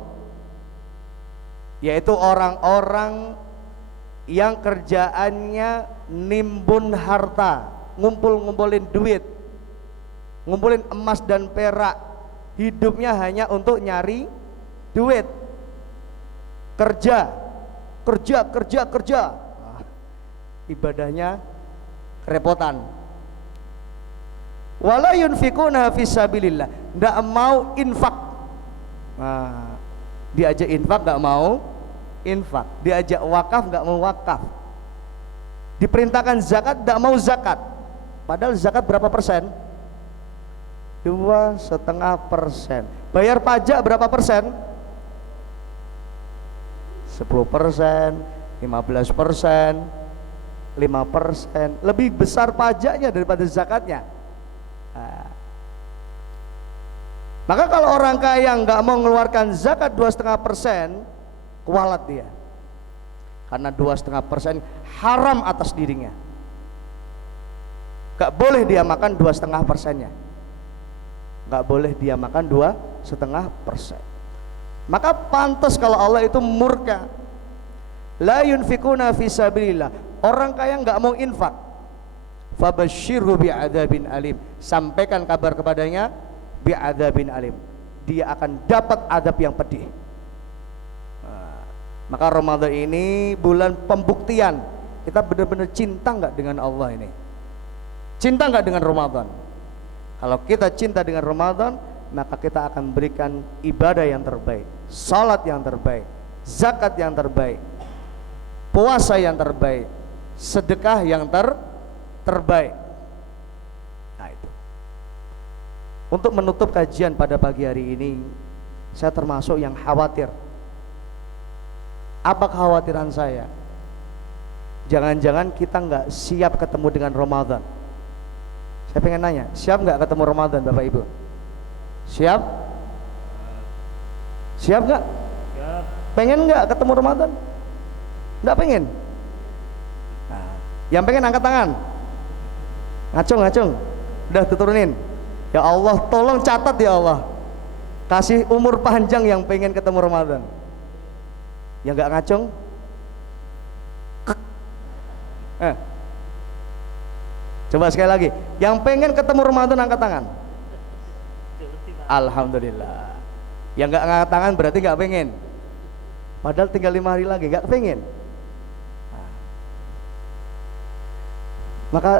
yaitu orang-orang yang kerjaannya nimbun harta, ngumpulin duit, ngumpulin emas dan perak, hidupnya hanya untuk nyari duit, kerja. Nah, ibadahnya kerepotan. Wala yunfikuna fisabilillah, nggak mau infak. Nah, diajak infak nggak mau infak, diajak wakaf nggak mau wakaf, diperintahkan zakat nggak mau zakat. Padahal zakat berapa persen? 2,5%. Bayar pajak berapa persen? 10%, 15%, 5%. Lebih besar pajaknya daripada zakatnya. Nah, maka kalau orang kaya nggak mau mengeluarkan zakat 2,5%, kualat dia. Karena 2,5% haram atas dirinya. Gak boleh dia makan 2,5%-nya. Gak boleh dia makan 2,5%. Maka pantas kalau Allah itu murka. La yunfikuna fisabilillah. Orang kaya nggak mau infak. Fabasyirhu bi'adzabin alim. Sampaikan kabar kepadanya bi'adzabin alim. Dia akan dapat adab yang pedih. Nah, maka Ramadan ini bulan pembuktian kita benar-benar cinta nggak dengan Allah ini. Cinta nggak dengan Ramadan? Kalau kita cinta dengan Ramadan, maka kita akan berikan ibadah yang terbaik, salat yang terbaik, zakat yang terbaik, puasa yang terbaik, sedekah yang terbaik. Nah itu. Untuk menutup kajian pada pagi hari ini, saya termasuk yang khawatir. Apa kekhawatiran saya? Jangan-jangan kita nggak siap ketemu dengan Ramadan. Saya pengen nanya, siap nggak ketemu Ramadan, Bapak Ibu? Siap? Siap nggak? Siap. Pengen nggak ketemu Ramadan? Nggak pengen? Nah, yang pengen angkat tangan. Ngacung. Udah turunin. Ya Allah, tolong catat ya Allah. Kasih umur panjang yang pengen ketemu Ramadan. Yang nggak ngacung? Coba sekali lagi. Yang pengen ketemu Ramadan angkat tangan. Alhamdulillah. Yang nggak angkat tangan berarti nggak pengen. Padahal tinggal 5 hari lagi, nggak pengen. Nah, maka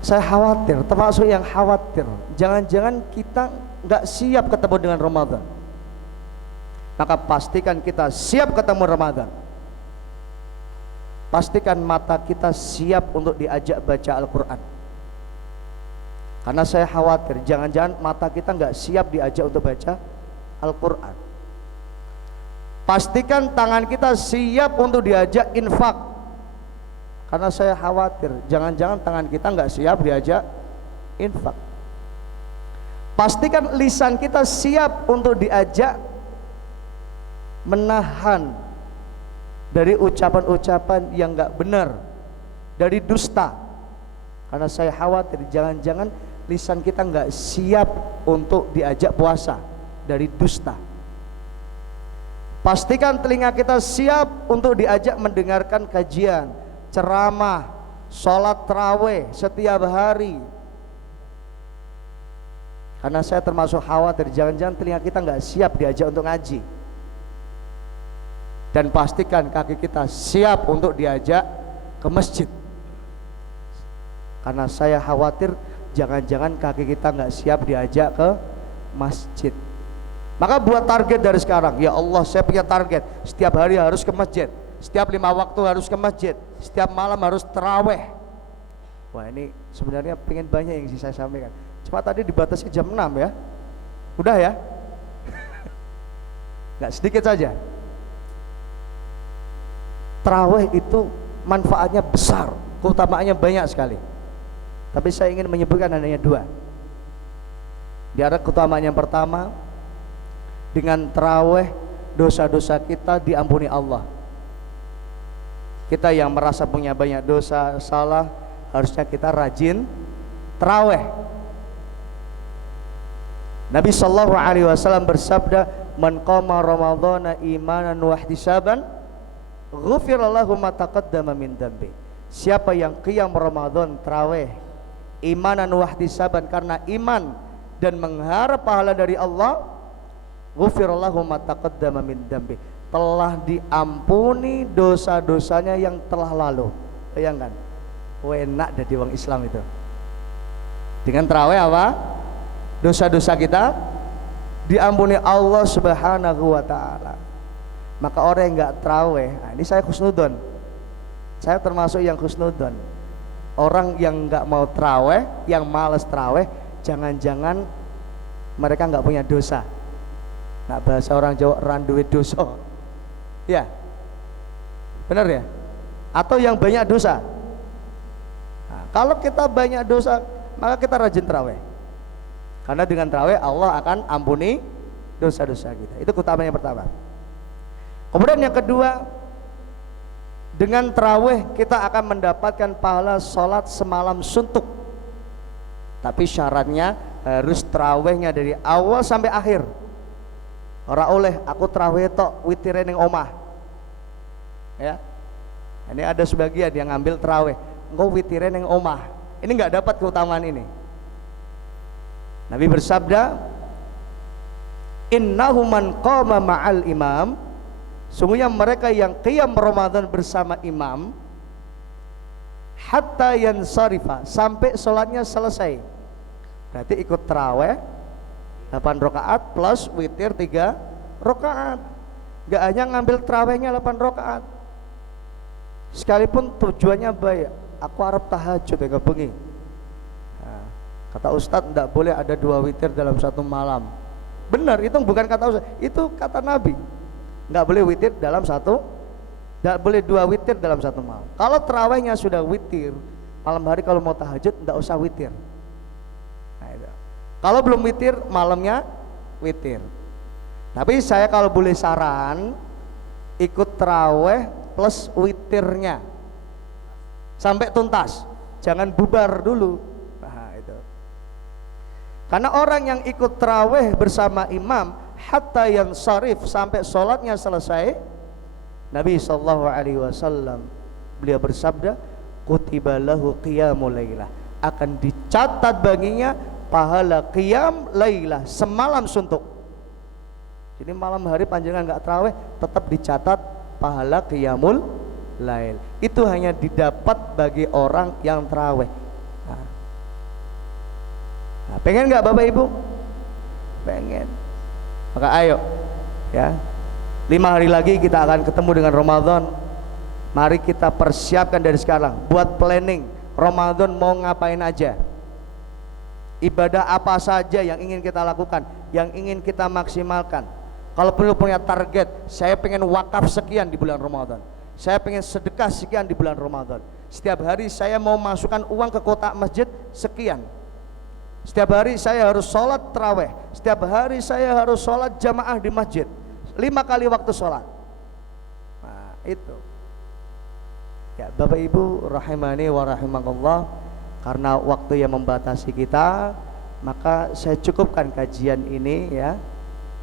saya khawatir, termasuk yang khawatir. Jangan-jangan kita nggak siap ketemu dengan Ramadan. Maka pastikan kita siap ketemu Ramadan. Pastikan mata kita siap untuk diajak baca Al-Quran. Karena saya khawatir jangan-jangan mata kita nggak siap diajak untuk baca Al-Quran. Pastikan tangan kita siap untuk diajak infak. Karena saya khawatir jangan-jangan tangan kita nggak siap diajak infak. Pastikan lisan kita siap untuk diajak menahan dari ucapan-ucapan yang nggak benar, dari dusta. Karena saya khawatir jangan-jangan lisan kita nggak siap untuk diajak puasa dari dusta. Pastikan telinga kita siap untuk diajak mendengarkan kajian, ceramah, sholat tarawih setiap hari. Karena saya termasuk khawatir jangan-jangan telinga kita nggak siap diajak untuk ngaji. Dan pastikan kaki kita siap untuk diajak ke masjid. Karena saya khawatir jangan-jangan kaki kita nggak siap diajak ke masjid. Maka buat target dari sekarang. Ya Allah, saya punya target, setiap hari harus ke masjid, setiap 5 waktu harus ke masjid, setiap malam harus taraweh. Wah, ini sebenarnya pengen banyak yang saya sampaikan, cuma tadi dibatasi jam 6 ya. Udah ya. Nggak sedikit saja. Taraweh itu manfaatnya besar, keutamaannya banyak sekali. Tapi saya ingin menyebutkan hanya 2. Di antara keutamaan yang pertama, dengan taraweh dosa-dosa kita diampuni Allah. Kita yang merasa punya banyak dosa, salah, harusnya kita rajin taraweh. Nabi sallallahu alaihi wasallam bersabda, "Man qama ramadhana imanan wa ihtisaban, ghufira lahu ma taqaddama min dambi." Siapa yang qiyam Ramadan taraweh imanan wa ihtisaban, karena iman dan mengharap pahala dari Allah, ghufirallahu ma taqaddama min dambi, telah diampuni dosa-dosanya yang telah lalu. Bayangkan, enak dari wong Islam itu. Dengan tarawih apa? Dosa-dosa kita diampuni Allah Subhanahu wa taala. Maka orang yang enggak tarawih, nah ini saya husnudon. Saya termasuk yang husnudon. Orang yang enggak mau tarawih, yang malas tarawih, jangan-jangan mereka enggak punya dosa. Nah, bahasa orang Jawa, randuwe dosa. Ya, benar ya? Atau yang banyak dosa. Nah, kalau kita banyak dosa, maka kita rajin tarawih. Karena dengan tarawih Allah akan ampuni dosa-dosa kita. Itu keutamaan yang pertama. Kemudian yang kedua, dengan tarawih kita akan mendapatkan pahala sholat semalam suntuk. Tapi syaratnya harus tarawihnya dari awal sampai akhir. Ora oleh aku tarawih tok witire ning omah. Ya. Ini ada sebagian yang ngambil tarawih, engko witire ning omah. Ini enggak dapat keutamaan ini. Nabi bersabda, "Innahu man qama ma'al imam", sungguhnya mereka yang qiyam Ramadan bersama imam, hatta yansarifa, sampai sholatnya selesai. Berarti ikut tarawih 8 rakaat plus witir 3 rakaat. Gak hanya ngambil tarawihnya 8 rakaat, sekalipun tujuannya baik, aku harap tahajud ya bengi. Nah, kata Ustadz tidak boleh ada 2 witir dalam satu malam. Benar, itu bukan kata Ustadz, itu kata Nabi. Nggak boleh witir dalam satu, nggak boleh 2 witir dalam satu malam. Kalau tarawihnya sudah witir, malam hari kalau mau tahajud nggak usah witir. Kalau belum witir, malamnya witir. Tapi saya kalau boleh saran, ikut taraweh plus witirnya sampai tuntas, jangan bubar dulu. Nah, itu. Karena orang yang ikut taraweh bersama imam hatta yang syarif, sampai sholatnya selesai, Nabi SAW beliau bersabda, kutiba lahu qiyamul lailah, akan dicatat baginya pahala qiyam lailah, semalam suntuk. Jadi malam hari panjangan enggak tarawih, tetap dicatat pahala qiyamul lail. Itu hanya didapat bagi orang yang tarawih. Nah, pengen enggak Bapak Ibu? Pengen. Maka ayo ya, 5 hari lagi kita akan ketemu dengan Ramadan. Mari kita persiapkan dari sekarang, buat planning Ramadan mau ngapain aja, ibadah apa saja yang ingin kita lakukan, yang ingin kita maksimalkan. Kalau perlu punya target, saya pengen wakaf sekian di bulan Ramadan, saya pengen sedekah sekian di bulan Ramadan, setiap hari saya mau masukkan uang ke kotak masjid sekian, setiap hari saya harus sholat taraweh, setiap hari saya harus sholat jamaah di masjid 5 kali waktu sholat. Nah itu ya Bapak Ibu rahimani wa rahimakallah. Karena waktu yang membatasi kita, maka saya cukupkan kajian ini ya.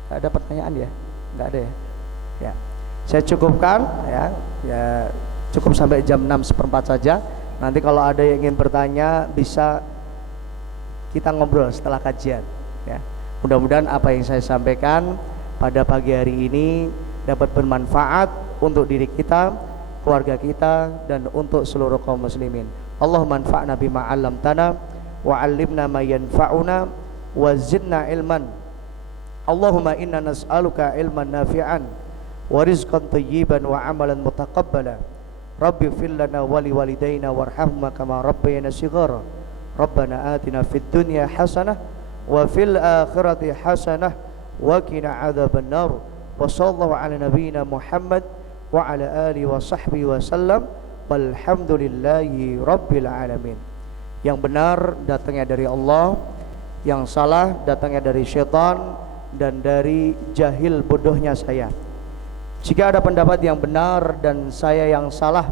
Gak ada pertanyaan ya? Gak ada ya? Ya, saya cukupkan ya cukup sampai jam 6:15 saja. Nanti kalau ada yang ingin bertanya bisa kita ngobrol setelah kajian. Ya, mudah-mudahan apa yang saya sampaikan pada pagi hari ini dapat bermanfaat untuk diri kita, keluarga kita, dan untuk seluruh kaum muslimin. Allahumma anfa'na bima 'allamtana wa 'allimna ma yanfa'una wa zidna ilman. Allahumma inna nas'aluka ilman nafi'an wa rizqan thayyiban wa amalan mutaqabbala. Rabbi ighfir lana wa li walidayna warhamhuma kama rabbayana shighara. Rabbana atina fid dunya hasanah wa fil akhirati hasanah wa qina adzabannar. Wa sallallahu ala nabiyyina Muhammad wa ala alihi wa sahbihi wa sallam. Walhamdulillahi rabbil alamin. Yang benar datangnya dari Allah, yang salah datangnya dari syaitan dan dari jahil bodohnya saya. Jika ada pendapat yang benar dan saya yang salah,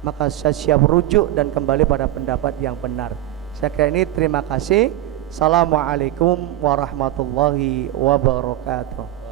maka saya siap rujuk dan kembali pada pendapat yang benar. Saya kira ini, terima kasih. Assalamualaikum warahmatullahi wabarakatuh.